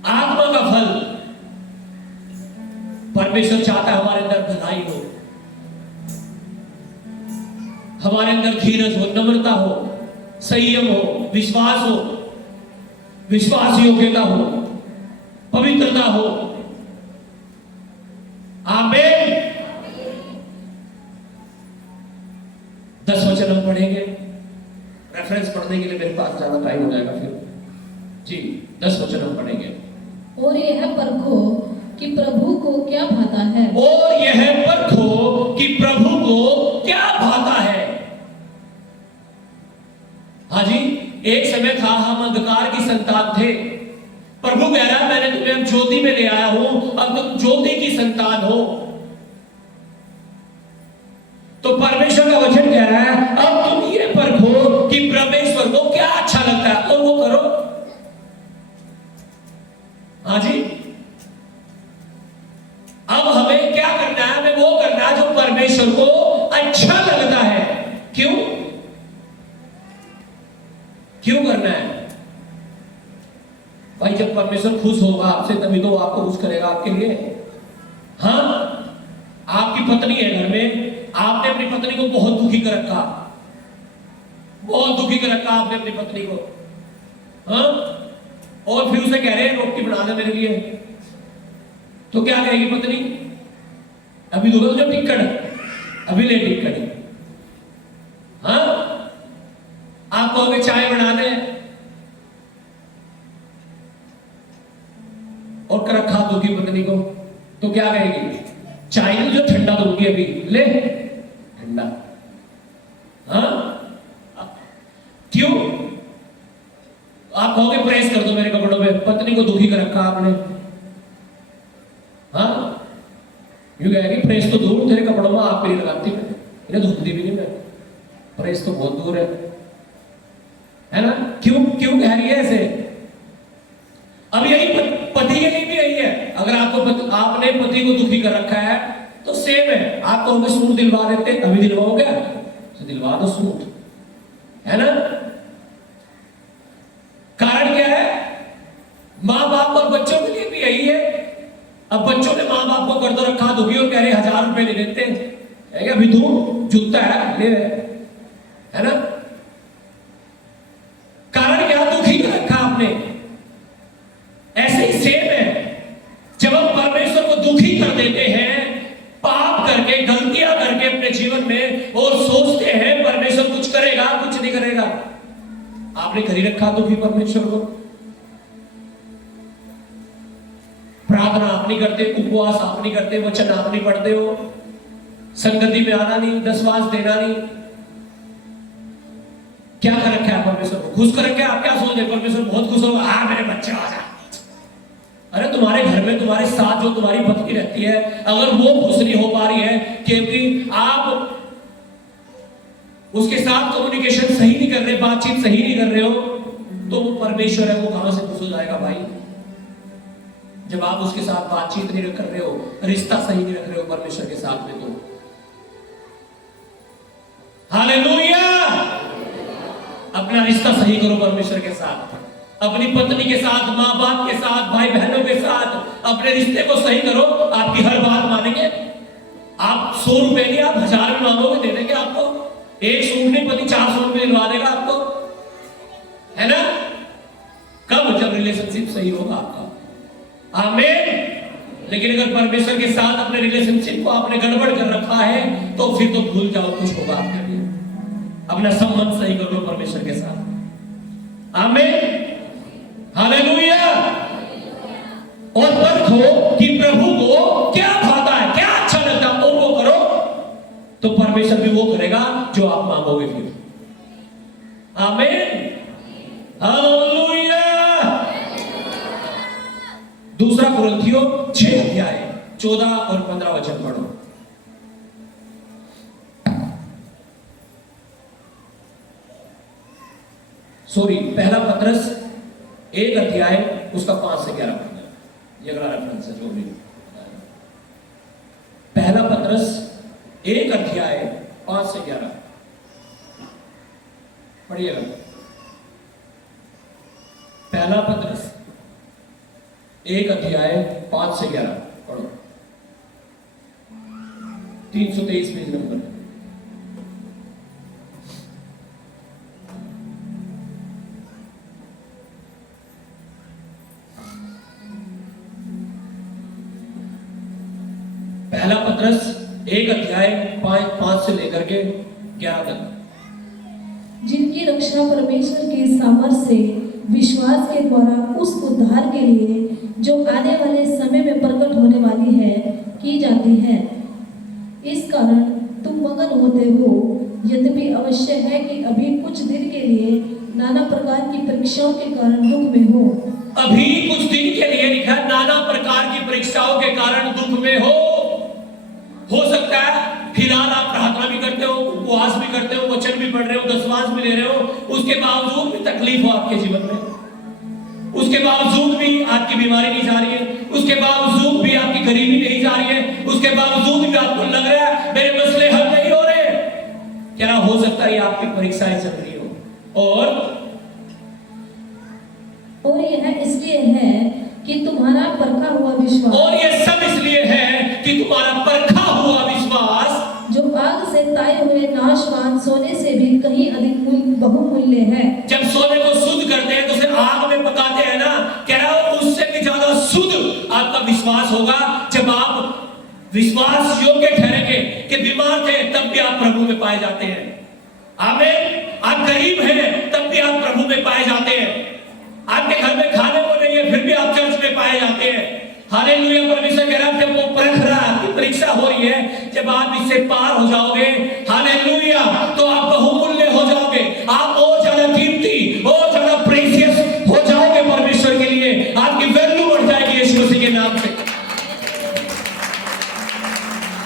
आत्मा का फल, परमेश्वर चाहता है हमारे अंदर भलाई हो, हमारे अंदर धीरज हो, नम्रता हो, संयम हो, विश्वास हो, विश्वास योग्यता हो, पवित्रता हो। आमीन। 10 वचन हम पढ़ेंगे। रेफरेंस पढ़ने के लिए मेरे पास ज्यादा टाइम हो जाएगा फिर। जी, 10 वचन हम पढ़ेंगे। और यह परखो कि प्रभु को क्या भाता है। और यह परखो कि प्रभु को क्या भाता है। हाँ जी, एक समय था हम अंधकार की संतान थे। प्रभु कह रहा है मैंने तुम्हें अब ज्योति में ले आया हूं, अब तुम ज्योति की संतान हो। तो परमेश्वर का वचन कह रहा है अब तुम ये परखो कि परमेश्वर को क्या अच्छा लगता है और वो करो। हाँ जी, अब हमें क्या करना है? हमें वो करना है जो परमेश्वर को अच्छा लगता है। क्यों क्यों करना है भाई? जब परमेश्वर खुश होगा आपसे तभी तो आपको खुश करेगा आपके लिए। हाँ, आपकी पत्नी है घर में, आपने अपनी पत्नी को बहुत दुखी कर रखा, बहुत दुखी कर रखा आपने अपनी पत्नी को। हाँ, और फिर उसे कह रहे हैं रोटी बना दे मेरे लिए। तो क्या कहेगी पत्नी? अभी दूंगा तुझे टिक्कट, अभी ले टिक्कट। हाँ, आप कहोगे चाय बना दे और कर रखा दूंगी पत्नी को, तो क्या कहेगी? चाय जो ठंडा दूंगी अभी, ले ठंडा। हाँ, क्यों? आप कहोगे प्रेस कर दो मेरे कपड़ों पे, पत्नी को दुखी कर रखा आपने। हाँ, यूं कहेगी प्रेस तो दूर, तेरे कपड़ों में आप नहीं लगाती, मैं इन्हें धुलती भी नहीं, मैं प्रेस तो बहुत दूर है ना? क्यों क्यों कह रही है ऐसे? अब यही पति के लिए भी यही है। अगर आपने पति को दुखी कर रखा है तो सेम है। आप कहोगे सूट दिलवा देते, अभी दिलवाओगे? तो दिलवा दो सूट, है ना? कारण क्या है? मां बाप और बच्चों के लिए भी यही है। अब बच्चों ने मां बाप को कर दो रखा दुखी और कह रहे 1000 रुपए ले लेते हैं, अभी तू जूता है ले, है ना? कारण क्या? दुखी कर रखा आपने। ऐसे ही सेम है, जब हम परमेश्वर को दुखी कर देते हैं पाप करके, गलतियां करके अपने जीवन में, और सोचते हैं परमेश्वर कुछ करेगा, कुछ नहीं करेगा। आपने कर ही रखा दुखी परमेश्वर को। प्रार्थना आप नहीं करते, उपवास आप नहीं करते, वचन आप नहीं पढ़ते हो, संगति में आना नहीं, दसवांश देना नहीं। क्या कर रखा है परमेश्वर को? खुश कर रखा है। आप क्या सोचते हैं परमेश्वर बहुत खुश होगा? हाँ मेरे बच्चे आ जाए। अरे तुम्हारे घर में तुम्हारे साथ जो तुम्हारी पत्नी रहती है, अगर वो खुश नहीं हो पा रही है क्योंकि आप उसके साथ कम्युनिकेशन सही नहीं कर रहे, बातचीत सही नहीं कर रहे हो, तो वो परमेश्वर है, वो कहां से खुश हो जाएगा भाई? जब आप उसके साथ बातचीत नहीं कर रहे हो, रिश्ता सही नहीं रख रहे हो परमेश्वर के साथ में, तो हालेलुया। अपना रिश्ता सही करो परमेश्वर के साथ, अपनी पत्नी के साथ, माँ बाप के साथ, भाई बहनों के साथ अपने रिश्ते को सही करो। आपकी हर बात मानेंगे। आप 100 रुपए नहीं, आप 1000 भी मांगोगे दे देंगे आपको। एक सूट नहीं, पति 400 रुपए दिलवा देगा आपको, है ना? कब? जब रिलेशनशिप सही होगा आपका। आमीन। लेकिन अगर परमेश्वर के साथ अपने रिलेशनशिप को आपने गड़बड़ कर रखा है तो फिर तो भूल जाओ कुछ होगा आपके लिए। अपना संबंध सही कर लो परमेश्वर के साथ। आमीन, हालेलुया। और परखो कि प्रभु को क्या भाता है, क्या अच्छा लगता है, और वो करो, तो परमेश्वर भी वो करेगा जो आप मांगोगे फिर। आमीन, हालेलुया। दूसरा कुरिन्थियों 6 अध्याय 14 और 15 वचन पढ़ो। सॉरी, पहला पत्रस 1 अध्याय उसका 5 से 11 पढ़ना। ये अगला रेफरेंस है जो भी। पहला पत्रस 1 अध्याय 5 से 11 पढ़िएगा। पहला पत्रस 1 अध्याय 5 से 11 पढ़ो। 323 पेज नंबर। पहला पत्रस 1 अध्याय 5 से लेकर के 11 तक। जिनकी रक्षा परमेश्वर के सामर्थ्य से विश्वास के द्वारा उस उद्धार के लिए जो आने वाले समय में प्रकट होने वाली है की जाती है। इस कारण तुम मगन होते हो, यद्यपि अवश्य है कि अभी कुछ दिन के लिए नाना प्रकार की परीक्षाओं के कारण दुख में हो। अभी कुछ दिन के लिए लिखा है, नाना प्रकार की परीक्षाओं के कारण दुख में हो सकता है फिलहाल आप प्रार्थना भी करते हो, उपवास भी करते हो, वचन भी पढ़ रहे हो, दशवांश भी ले रहे हो, उसके बावजूद भी तकलीफ हो आपके जीवन में, उसके बावजूद भी आपकी बीमारी नहीं जा रही है, उसके बावजूद भी आपकी गरीबी नहीं जा रही है, उसके बावजूद भी आपको लग रहा है मेरे मसले हल नहीं हो रहे। क्या हो सकता है आपकी परीक्षाएं चल रही हो, और यह इसलिए है कि तुम्हारा परखा हुआ विश्वास, और यह सब इसलिए है कि तुम्हारा परखा हुआ विश्वास जो आग से ताए हुए नाशवान सोने से भी कहीं अधिक बहुमूल्य है। जब सोने को शुद्ध करते हैं तो उसे आग में पकाते हैं ना, कह रहा हूं उससे भी ज्यादा शुद्ध आपका विश्वास होगा जब आप विश्वास योग्य ठहरेंगे कि बीमार थे तब भी आप प्रभु में पाए जाते हैं। आमीन। आप गरीब हैं तब भी आप प्रभु में पाए जाते हैं। आपके घर में खाने को नहीं है फिर भी आप चर्च में पाए जाते हैं। हालेलुया। परमेश्वर कह रहा है जब वो परख रहा है, आपकी परीक्षा हो रही है, जब आप इससे पार हो जाओगे, हालेलुया, तो आप बहुमूल्य हो जाओगे, आप और ज्यादा कीमती, और ज्यादा प्रीशियस हो जाओगे परमेश्वर के लिए। आपकी वैल्यू बढ़ जाएगी यीशु मसीह के नाम से,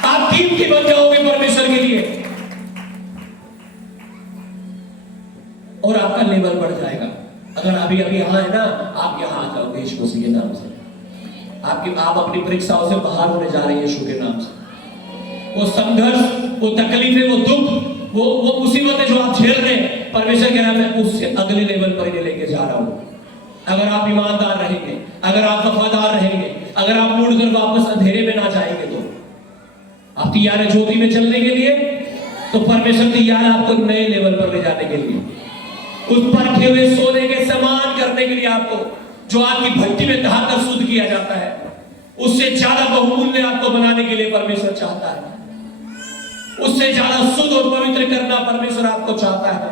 आप कीमती बन जाओगे परमेश्वर के लिए, और आपका लेवल बढ़ जाएगा। अगर अभी अभी यहां है ना, आप यहां आ जाओगे यीशु मसीह के नाम से। आप अपनी परीक्षाओं से बाहर होने जा रहे हैं यीशु के नाम से। वो संघर्ष, वो तकलीफें, वो दुख, वो मुसीबतें जो आप झेल रहे हैं, परमेश्वर कह रहा है मैं उससे अगले लेवल पर ही लेके जा रहा हूं। अगर आप ईमानदार रहेंगे, अगर आप वफादार रहेंगे, अगर आप मुड़कर वापस अंधेरे में ना जाएंगे, तो आप तैयार है ज्योति में चलने के लिए, तो परमेश्वर तैयार है आपको नए लेवल पर ले जाने के लिए, उस परखे हुए सोने के समान करने के लिए, आपको जो आपकी भट्टी में दहाकर शुद्ध किया जाता है, उससे ज्यादा बहुमूल्य आपको बनाने के लिए परमेश्वर चाहता है। उससे ज्यादा शुद्ध और पवित्र करना परमेश्वर आपको चाहता है।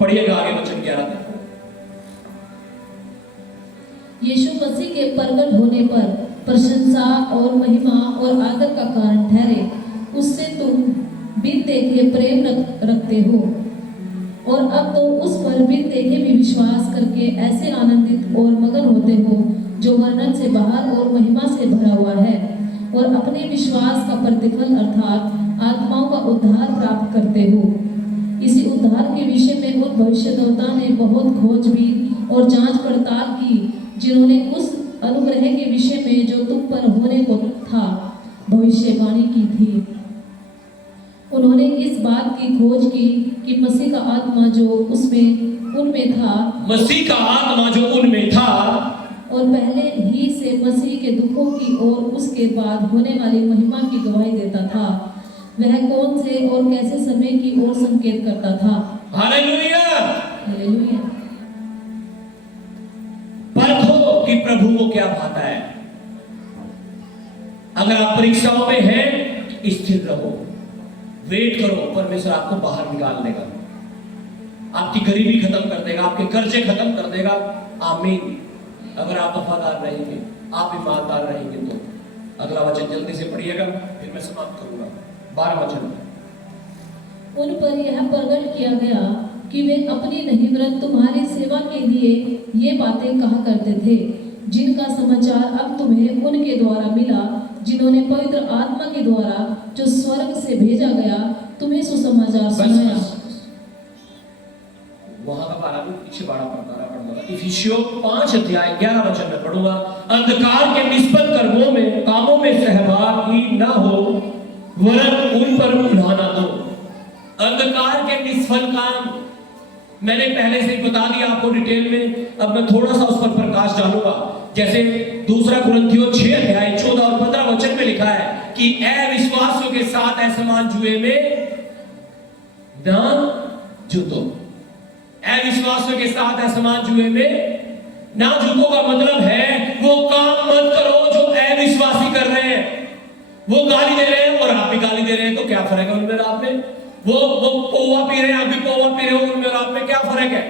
पढ़िएगा आगे वचन 11 तक। यीशु मसीह के प्रकट होने पर प्रशंसा और महिमा और आदर का कारण ठहरे, उससे तुम बिन देखे प्रेम रखते हो, और अब तो उस पर बिन देखे भी विश्वास करके ऐसे आनंदित और मगन होते हो जो वर्णन से बाहर और महिमा से भरा हुआ है, और अपने विश्वास का प्रतिफल अर्थात आत्माओं का उद्धार प्राप्त करते हो। इसी उद्धार के विषय में उन भविष्यद्वक्ता ने बहुत खोजबीन और जांच पड़ताल की, जिन्होंने उस अनुग्रह के विषय में जो तुम पर होने को था भविष्यवाणी की थी। उन्होंने इस बात की खोज की कि मसीह का आत्मा जो उनमें था, मसीह का आत्मा जो उनमें था, और पहले ही से मसीह के दुखों की और उसके बाद होने वाली महिमा की गवाही देता था, वह कौन से और कैसे समय की ओर संकेत करता था। Hallelujah, hallelujah. परखो कि प्रभु को क्या भाता है। अगर आप परीक्षाओं में हैं, स्थिर रहो, वेट करो, परमेश्वर आपको बाहर निकाल देगा, आपकी गरीबी खत्म कर देगा, आपके कर्जे खत्म कर देगा। आमीन। अगर आप वफादार रहेंगे, आप ईमानदार रहेंगे, तो अगला वचन जल्दी से पढ़िएगा, फिर मैं समाप्त करूंगा। 12 वचन। उन पर यह प्रकट किया गया कि वे अपनी नहीं वरन तुम्हारी सेवा के लिए ये बातें कहा करते थे, जिनका समाचार अब तुम्हें उनके द्वारा मिला, जिन्होंने पवित्र आत्मा के द्वारा जो स्वर्ग से भेजा गया तुम्हें सुसमाचार सुनाया। वहां का पारा भी पीछे बड़ा पढ़ना। इफिसियों 5 अध्याय 11 वचन में पढ़ूंगा। अंधकार के निष्फल कामों में सहभागी ना हो, वरन उन पर उल्हाना दो। अंधकार के निष्फल काम मैंने पहले से ही बता दिया आपको डिटेल में, अब मैं थोड़ा सा उस पर प्रकाश डालूंगा। जैसे 2 कुरिन्थियों 6 अध्याय 14 और 15 वचन में लिखा है कि अविश्वासियों के साथ असमान जुए में ना जुटो। अविश्वासियों के साथ असमान जुए में ना जुटो का मतलब है वो काम मत करो जो अविश्वासी कर रहे हैं। वो गाली दे रहे हैं और आप भी गाली दे रहे हैं, तो क्या फर्क है उनमें और आप में? वो पोहा पी रहे हैं, आप भी पोहा पी रहे हो, उनमें और आप में क्या फर्क है?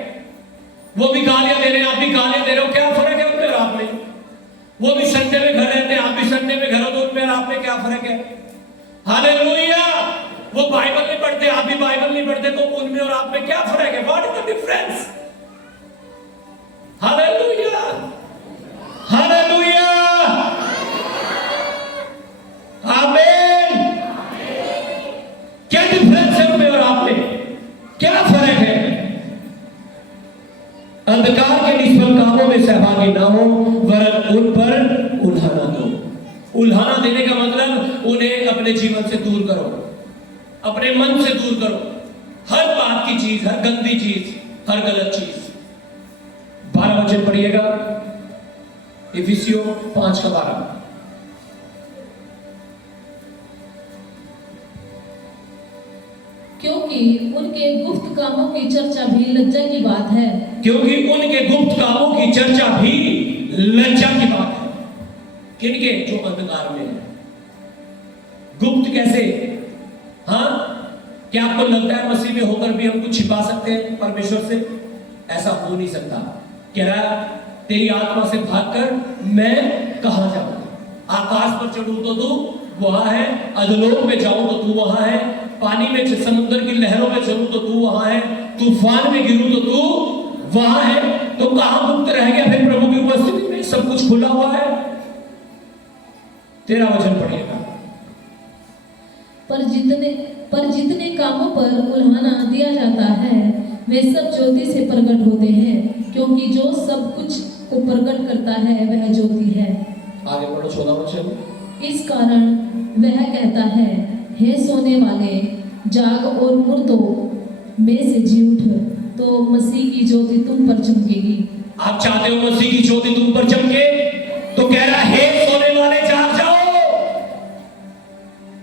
वो भी गालियां दे रहे हैं, आप भी गालियां दे रहे हो, क्या फर्क है उनमें और आप में? वो भी संडे में घर रहते हैं, आप भी संडे में घर हो, तो उनमें और आप में क्या फर्क है? हालेलुया। वो बाइबल नहीं पढ़ते, आप भी बाइबल नहीं पढ़ते, तो उनमें और आप में क्या फर्क है? What is the difference? Hallelujah, hallelujah, आमीन। क्या डिफरेंस है उनमें और आप में? क्या फर्क है? अंधकार के निष्फल कामों में सहभागी ना हो, वरन उन पर उल्हाना दो। उल्हाना देने का मतलब उन्हें अपने जीवन से दूर करो, अपने मन से दूर करो, हर पाप की चीज, हर गंदी चीज, हर गलत चीज। 12 वचन पढ़िएगा, इफिसियों 5:12। क्योंकि उनके गुप्त कामों की चर्चा भी लज्जा की बात है। क्योंकि उनके गुप्त कामों की चर्चा भी लज्जा की बात है। किनके? जो अंधकार में है। गुप्त कैसे? हाँ, क्या आपको लगता है मसीह में होकर भी हम कुछ छिपा सकते हैं परमेश्वर से? ऐसा हो नहीं सकता। कह रहा तेरी आत्मा से भागकर मैं कहां जाऊं? आकाश पर चढ़ूं तो तू वहां है, अधलोक में जाऊं तो तू वहां है, पानी में समुद्र की लहरों में चलूं तो तू वहां है, तूफान में गिरूं तो तू वहां है। तो कहां गुप्त रह गया फिर प्रभु की उपस्थिति में? सब कुछ खुला हुआ है। 13 वचन पढ़िएगा। पर जितने कामों पर उल्हाना दिया जाता है वे सब ज्योति से प्रकट होते हैं, क्योंकि जो सब कुछ को प्रकट करता है वह ज्योति है। आगे पढ़ो 14 वचन। इस कारण वह कहता है, हे सोने वाले, जाग और मुर्दों में से जी उठ, तो मसीह की ज्योति तुम पर चमकेगी। आप चाहते हो मसीह की ज्योति तुम पर चमके? तो कह रहा है, हे सोने वाले, जाग जाओ,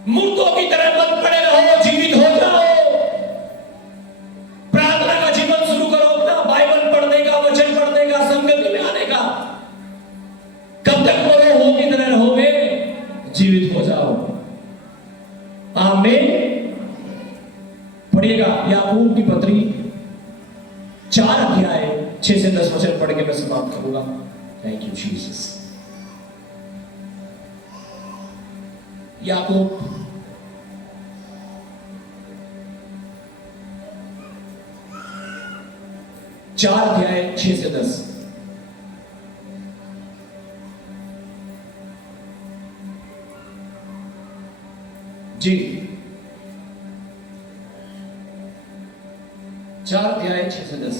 मुर्दों की तरह मत पड़े रहो, जीवित हो जाओ। प्रार्थना का जीवन शुरू करो अपना, बाइबल पढ़ने का, वचन पढ़ने का, संगति में आने का। कब तक मरो हो की तरह रहोगे? जीवित हो जाओ। आमीन। पढ़िएगा याकूब की पत्री 4 अध्याय 6 से 10 वचन पढ़ के मैं समाप्त करूंगा। Thank you Jesus. याकूब 4 अध्याय 6 से 10। जी, 4 अध्याय 6 से 10।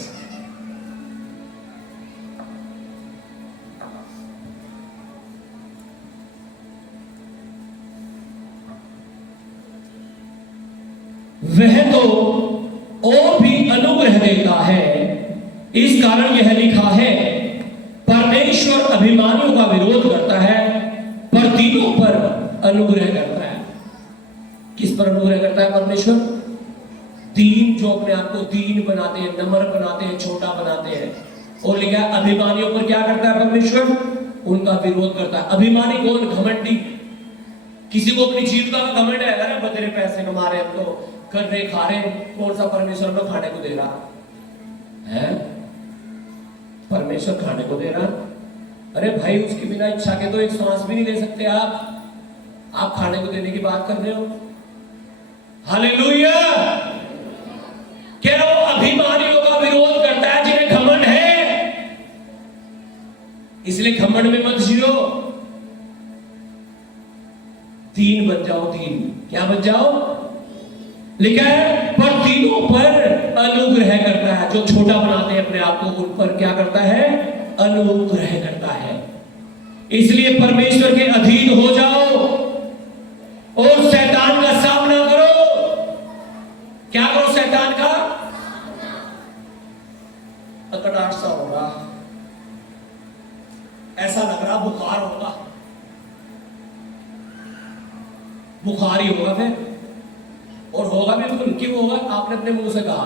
वह तो और भी अनुग्रह देता है, इस कारण यह लिखा है, परमेश्वर अभिमानियों का विरोध करता है पर दीनों पर अनुग्रह करता है। किस पर अनुग्रह करता है परमेश्वर? दीन, जो अपने आप को दीन बनाते हैं, नम्र बनाते हैं, छोटा बनाते हैं। और लिखा है अभिमानियों पर क्या करता है परमेश्वर? उनका विरोध करता है। अभिमानी कौन? घमंडी। किसी को अपनी जीविका का घमंड है, अरे बतेरे पैसे कमा रहे, हम तो कर रहे, खा रहे, कौन सा परमेश्वर में खाने को दे रहा है? परमेश्वर खाने को दे रहा? अरे भाई, उसके बिना इच्छा के तो एक सांस भी नहीं ले सकते आप खाने को देने की बात कर रहे हो। हालेलुया। क्या वो अभिमानियों का विरोध करता है जिन्हें घमंड है? इसलिए घमंड में मत जियो, दीन बन जाओ। दीन क्या बन जाओ? लिखा है पर दीनों पर अनुग्रह करता है। जो छोटा बनाते हैं अपने आप को, उन पर क्या करता है? अनुग्रह करता है। इसलिए परमेश्वर के अधीन हो जाओ और शैतान का सामना करो। क्या करो? शैतान का। अकड़ाहट सा होगा, ऐसा लग रहा बुखार होगा, बुखार ही होगा फिर, और होगा बिल्कुल। क्यों होगा? आपने अपने मुंह से कहा।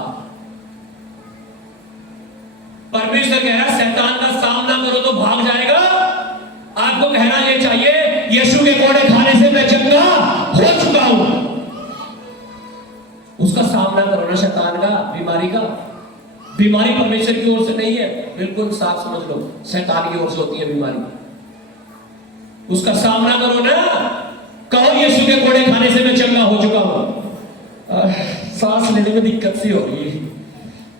परमेश्वर कह रहा है शैतान का सामना करो तो भाग जाएगा। आपको कहना ये चाहिए, यीशु के कोड़े खाने से मैं चंगा सामना करो ना शैतान का, बीमारी का। बीमारी परमेश्वर की ओर से नहीं है, बिल्कुल साफ समझ लो, शैतान की ओर से होती है बीमारी। उसका सामना करो ना, कहो यीशु के कोड़े खाने से मैं चंगा हो चुका हूं। सांस लेने में दिक्कत सी हो रही है,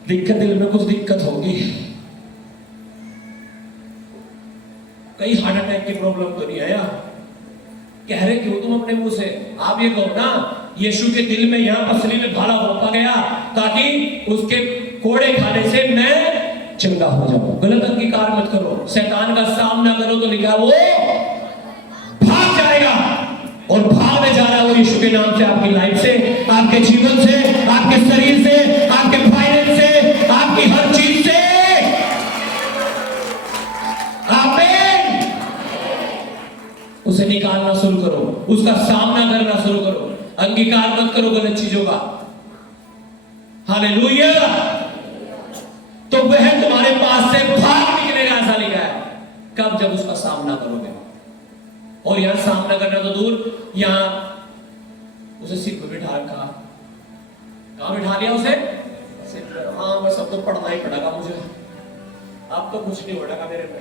दिक्कत, दिल में कुछ दिक्कत होगी, कई हार्ट अटैक की प्रॉब्लम तो नहीं है यार, कह रहे क्यों तुम अपने मुंह से? आप ये कहो ना, यीशु के दिल में यहाँ पसली में भाला रोपा गया ताकि उसके कोड़े खाने से मैं चंगा हो जाऊं। गलत अंगीकार मत करो, शैतान का सामना करो तो लिखा वो भाग जाएगा, और भागने जा रहा है वो यीशु के नाम से, आपकी लाइफ से, आपके जीवन से, आपके शरीर से, आपके फाइनेंस से, आपकी हर चीज से। आमीन। उसे निकालना शुरू करो, उसका सामना करना शुरू करो, अंगीकार मत करो गलत चीजों का। हालेलुया। तो वह तुम्हारे पास से भाग निकलेगा, ऐसा लिखा है। कब? जब उसका सामना करोगे। और यहां सामना करना तो दूर, यहां उसे सिर पर बिठा रखा। कहां बिठा लिया उसे? सिर पर। हाँ, बस अब तो पढ़ना ही पड़ेगा मुझे, अब तो कुछ नहीं होगा मेरे पे।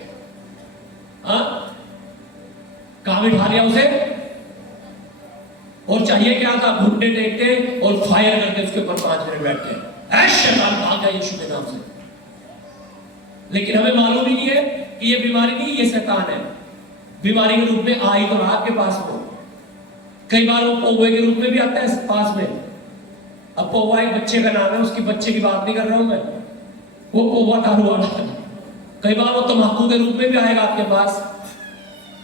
हाँ, कहां बिठा लिया उसे? और चाहिए क्या था? घुटने टेक के और फायर करके उसके ऊपर 5 मिनट बैठ के ऐ शैतान भाग गया यीशु के नाम से। लेकिन हमें मालूम ही नहीं है कि ये बीमारी नहीं, ये शैतान है। बीमारी के रूप में आई तो आपके पास को, कई बार वो पौवे के रूप में भी आता है पास में। अब पौवा एक बच्चे का नाम है, उसकी बच्चे की बात नहीं कर रहा हूं मैं, वो पौवा का हुआ। कई बार वो तम्बाकू के रूप में भी आएगा आपके पास।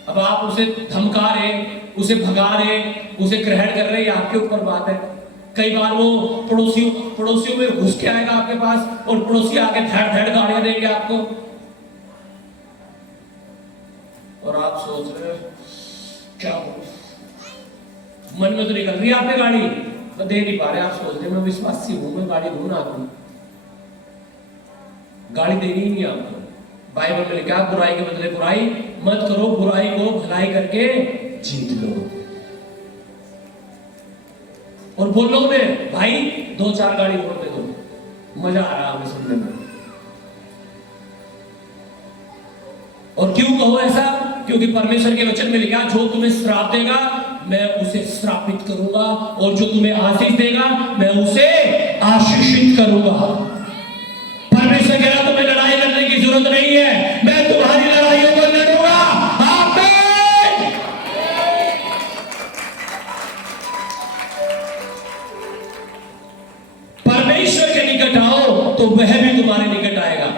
अब आप उसे धमका रहे, उसे भगा रहे, उसे ग्रहण कर रहे, आपके ऊपर बात है। कई बार वो पड़ोसियों में घुस के आएगा आपके पास, और पड़ोसी आके धड़ धड़ गालियां देंगे आपको, और आप सोच रहे क्या हो, मन में तो निकल रही है आपने गाड़ी, तो दे नहीं पा रहे। आप सोच रहे मैं विश्वासी हूं, मैं गाड़ी दूं ना आपको, गाड़ी देनी ही नहीं आपको। बाइबल में लिखा बुराई के बदले बुराई मत करो, बुराई को भलाई करके जीत लो। और बोलो में भाई 2-4 गाड़ी और दे दो, मजा आ रहा हमें सुनने में। और क्यों कहो ऐसा? क्योंकि परमेश्वर के वचन में लिखा जो तुम्हें श्राप देगा मैं उसे श्रापित करूंगा, और जो तुम्हें आशीष देगा मैं उसे आशीषित करूंगा। परमेश्वर कह रहा तुम्हें लड़ाई लड़ने की जरूरत नहीं है, मैं तुम्हारी लड़ाइयों को लड़ूंगा। आमीन। परमेश्वर के निकट आओ तो वह भी तुम्हारे निकट आएगा।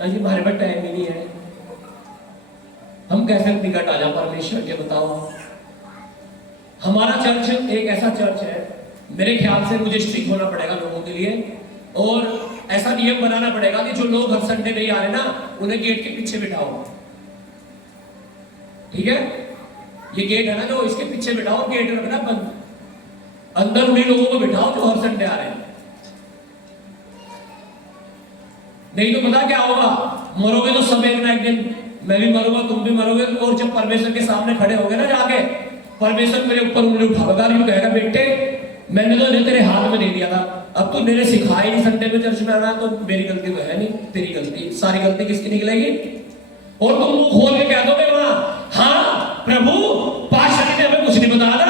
अजी हमारे पास टाइम ही नहीं है, हम कैसे निकट आ जाए परमेश्वर के? बताओ। हमारा चर्च एक ऐसा चर्च है, मेरे ख्याल से मुझे स्ट्रिक्ट होना पड़ेगा लोगों के लिए, और ऐसा नियम बनाना पड़ेगा कि जो लोग हर संडे नहीं आ रहे ना, उन्हें गेट के पीछे बिठाओ। ठीक है? ये गेट है ना जो, इसके पीछे बिठाओ, गेट रखना बंद, अंदर उन्हीं लोगों को बिठाओ जो हर संडे आ रहे हैं। नहीं तो पता क्या होगा, मरोगे तो सब एक ना एक दिन, मैं भी मरूंगा, तुम भी मरोगे, और जब परमेश्वर के सामने खड़े होगे ना जाके, परमेश्वर मेरे ऊपर उंगली उठाएगा, यूं कहेगा बेटे मैंने तो तेरे हाथ में दे दिया था, अब तो मेरे सिखाई नहीं संडे में चर्च में आना, तो मेरी गलती तो है नहीं, तेरी गलती, सारी गलती किसकी निकलेगी? और तुम मुंह खोल के कह दोगे वहां, हाँ प्रभु पास्टर ने हमें कुछ नहीं बताया,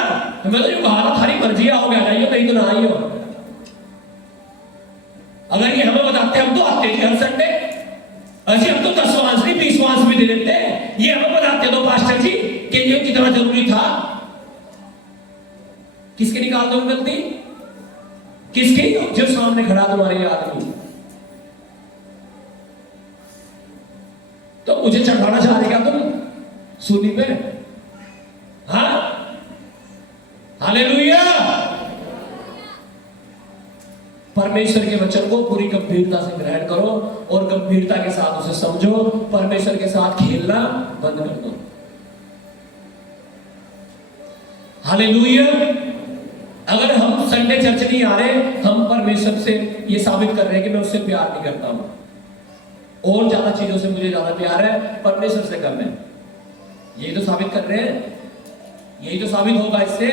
मैं तो यूं कहा था थारी मर्जी, आओगे आ जाइए, नहीं तो ना आइए। अगर ये हमें बताते हम तो आते थे हर संडे, अजी हम तो 10 वांस नहीं 20 वांस भी दे देते, ये हमें बताते तो पास्टर जी कि ये कितना जरूरी था। किसके निकाल दो गलती? किसकी? जो सामने खड़ा तुम्हारे आदमी। तो मुझे चढ़ाना चाह रहे क्या तुम सूली पे? हाँ, हालेलुया। परमेश्वर के वचन को पूरी गंभीरता से ग्रहण करो और गंभीरता के साथ उसे समझो। परमेश्वर के साथ खेलना बंद कर दो। हालेलुया। अगर हम संडे चर्च नहीं आ रहे, हम परमेश्वर से ये साबित कर रहे हैं कि मैं उससे प्यार नहीं करता हूं, और ज्यादा चीजों से मुझे ज्यादा प्यार है, परमेश्वर से कम है। यही तो साबित कर रहे हैं, यही तो साबित होगा इससे।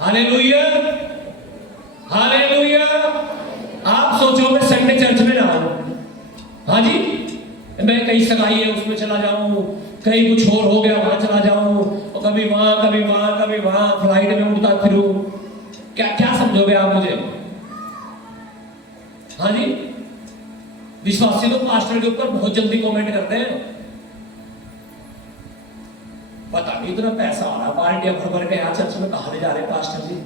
Hallelujah, hallelujah. आप सोचो मैं संडे चर्च में ना आऊं, हाँ जी, मैं कहीं सगाई है उसमें चला जाऊं, कहीं कुछ और हो गया वहां चला जाऊं, और कभी वहां कभी वहां कभी वहां फ्लाइट में उड़ता फिरूं, क्या क्या समझोगे आप मुझे? हाँ जी, विश्वासी लोग पास्टर के ऊपर बहुत जल्दी कमेंट करते हैं, पता नहीं इतना पैसा आ रहा, बाल्टियां भर भर के यहाँ चर्च में कहा ले जा रहे पास्टर जी,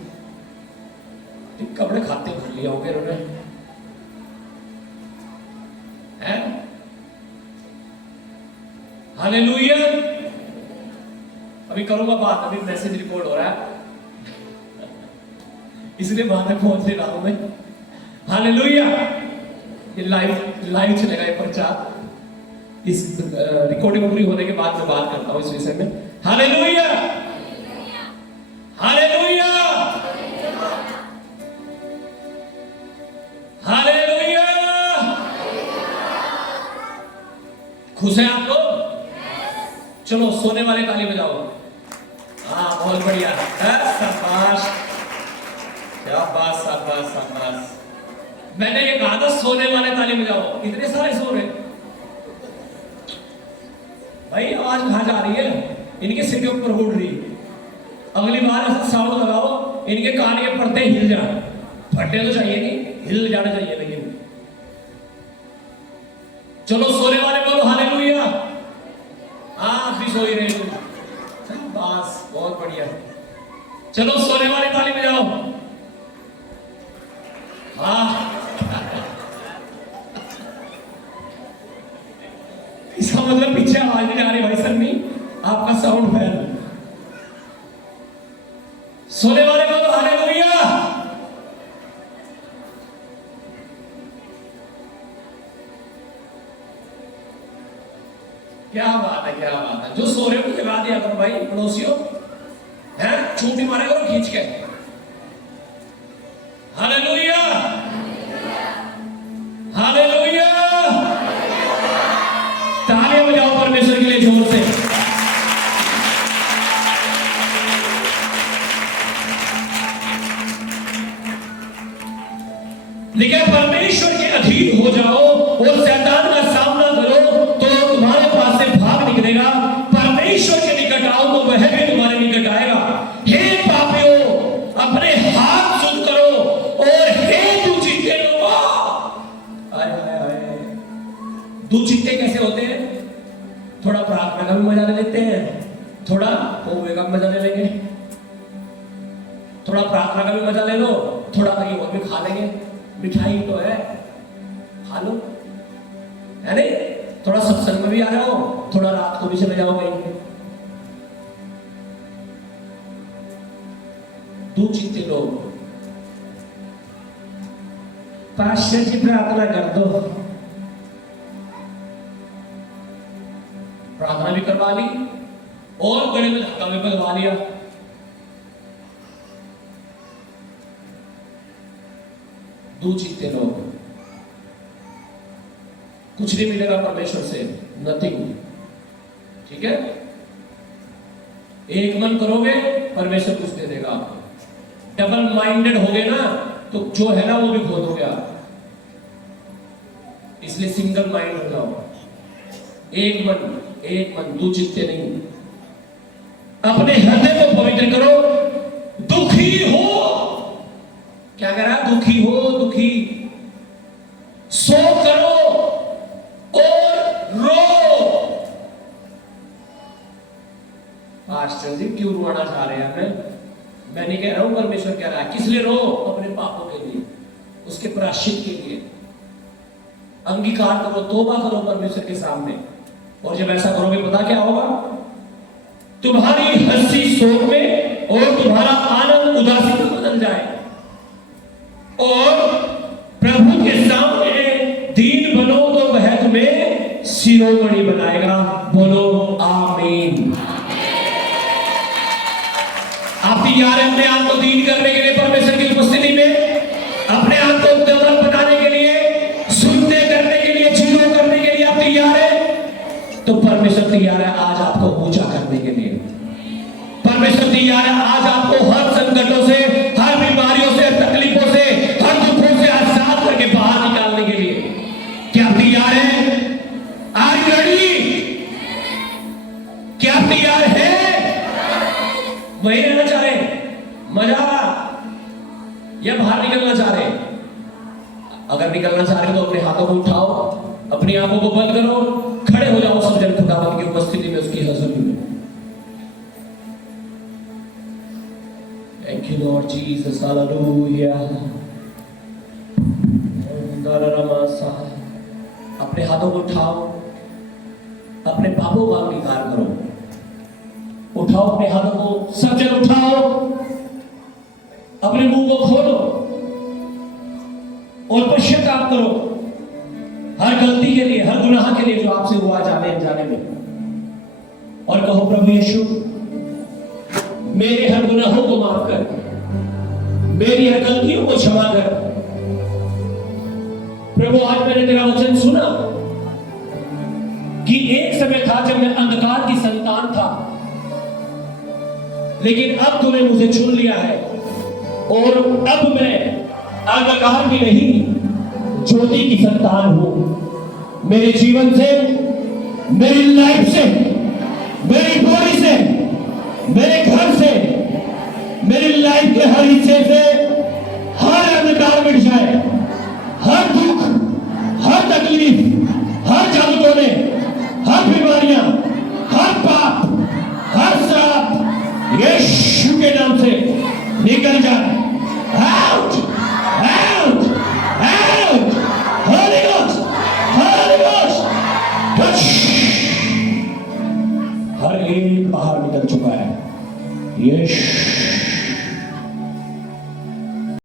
कपड़े खाते भर लिया होंगे उन्होंने, हैं? हालेलुया। अभी करूंगा बात, अभी मैसेज रिकॉर्ड हो रहा है इसलिए वहां तक पहुंच नहीं रहा हूं मैं। हालेलुया। ये लाइव चलेगा ये प्रचार, इस रिकॉर्डिंग पूरी होने के बाद मैं बात करता हूं इस विषय में। Hallelujah, hallelujah, hallelujah. खुश है आप लोग? चलो सोने वाले ताली बजाओ। हाँ बहुत बढ़िया, शाबाश शाबाश शाबाश शाबाश। मैंने ये कहा था सोने वाले ताली बजाओ, इतने सारे सो रहे भाई, आवाज कहां जा रही है? इनके सिर के ऊपर उड़ रही। अगली बार ऐसा साउंड लगाओ इनके कान के पर्दे हिल जाए, फटे तो चाहिए नहीं, हिल जाना चाहिए। लेकिन चलो सोने वाले बोलो हालेलुया। हाँ भी सो ही रहे तुम, बस बहुत बढ़िया। चलो सोने वाले ताली बजाओ। हाँ इसका मतलब पीछे आवाज नहीं आ रही भाई सर, नहीं आपका साउंड फैन। सोने वाले बोलो हालेलुया। क्या बात है, क्या बात है। जो सो रहे हो जगा दिया करो भाई, पड़ोसियों हैं, छूटी मारे करो खींच के। Hallelujah, hallelujah. तालियां बजाओ परमेश्वर के लिए जोर से। लेकिन परमेश्वर के अधीन हो जाओ और शैतान का सामना करो तो तुम्हारे पास से भाग निकलेगा। परमेश्वर के निकट आओ तो वह भी तुम्हारे निकट आएगा। हे पापियों, अपने हाथ शुद्ध करो, और हे दुचित्ते लोगों, आए आए आए। दुचित्ते कैसे होते हैं? थोड़ा प्रार्थना का भी मजा ले लेते हैं, थोड़ा होवे का मजा ले लेंगे, थोड़ा प्रार्थना का भी मजा ले लो, थोड़ा कहीं और भी खा लेंगे, मिठाई तो है खा लो, है नहीं? थोड़ा सत्संग में भी आ जाओ, थोड़ा रात को भी चले जाओ कहीं। दुचित्ते लोग, पास्टर जी प्रार्थना कर दो, प्रार्थना भी करवा ली और गले में धक्का भी लगवा लिया। दुचित्ते लोग, कुछ नहीं मिलेगा परमेश्वर से, नथिंग। ठीक है, एक मन करोगे परमेश्वर कुछ दे देगा आपको। डबल माइंडेड हो गए ना तो जो है ना वो भी खो दोगे आप, इसलिए सिंगल माइंड हो जाओ, एक मन, दुचित्ते नहीं। अपने हृदय को पवित्र करो। दुखी हो, क्या कह रहा है? दुखी हो, दुखी सो करो और रो। पास्टर जी क्यों रोना चाह रहे हैं? मैं नहीं कह रहा हूं, परमेश्वर कह रहा है। किस लिए रो? अपने पापों के लिए, उसके प्रायश्चित के लिए। अंगीकार करो, तौबा करो परमेश्वर के सामने, और जब ऐसा करोगे पता क्या होगा? तुम्हारी हंसी शोक में और तुम्हारा आनंद उदासी में बदल जाए, और प्रभु के सामने दीन बनो तो वह तुम्हें शिरोमणि बनाएगा। बोलो आमीन। आप तैयार हैं अपने आप को दीन करने के लिए परमेश्वर की उपस्थिति में? अपने आप को उद्यम बनाने के लिए, सुनने करने के लिए, जीरो करने के लिए आप तैयार हैं? तो परमेश्वर तैयार है आज आपको ऊंचा करने के लिए। परमेश्वर तैयार है आज आपको हर संकटों से, हर बीमारियों से, तकलीफों से तैयार है? वहीं रहना चाह रहे? मजा या बाहर निकलना चाह रहे? अगर निकलना चाह रहे तो अपने हाथों को उठाओ, अपनी आंखों को बंद करो, खड़े हो जाओ सब जन खुदावंद की उपस्थिति में, उसकी हजूरी में। Thank you Lord Jesus, hallelujah. अपने हाथों को उठाओ, अपने पापों का अंगीकार करो। उठाओ अपने हाथों को, सब जन उठाओ, अपने मुंह को खोलो और पश्चाताप करो हर गलती के लिए, हर गुनाह के लिए जो आपसे हुआ जाने अनजाने में, और कहो प्रभु यीशु मेरे हर गुनाहों को माफ कर, मेरी हर गलतियों को क्षमा कर। प्रभु आज मैंने तेरा वचन सुना कि एक समय था जब मैं अंधकार की संतान था, लेकिन अब तूने मुझे चुन लिया है और अब मैं अंधकार भी नहीं ज्योति की संतान हूं। मेरे जीवन से, मेरी लाइफ से, मेरी बॉडी से, मेरे घर से, मेरी लाइफ के हर हिस्से से हर अंधकार मिट जाए, हर दुख, हर तकलीफ, हर जादू टोने, हर बीमारियां, हर पाप, हर श्राप यीशु के नाम से निकल जाए। Out, out, out. Holy ghost, holy ghost touch. हर एक बाहर निकल चुका है। यीशु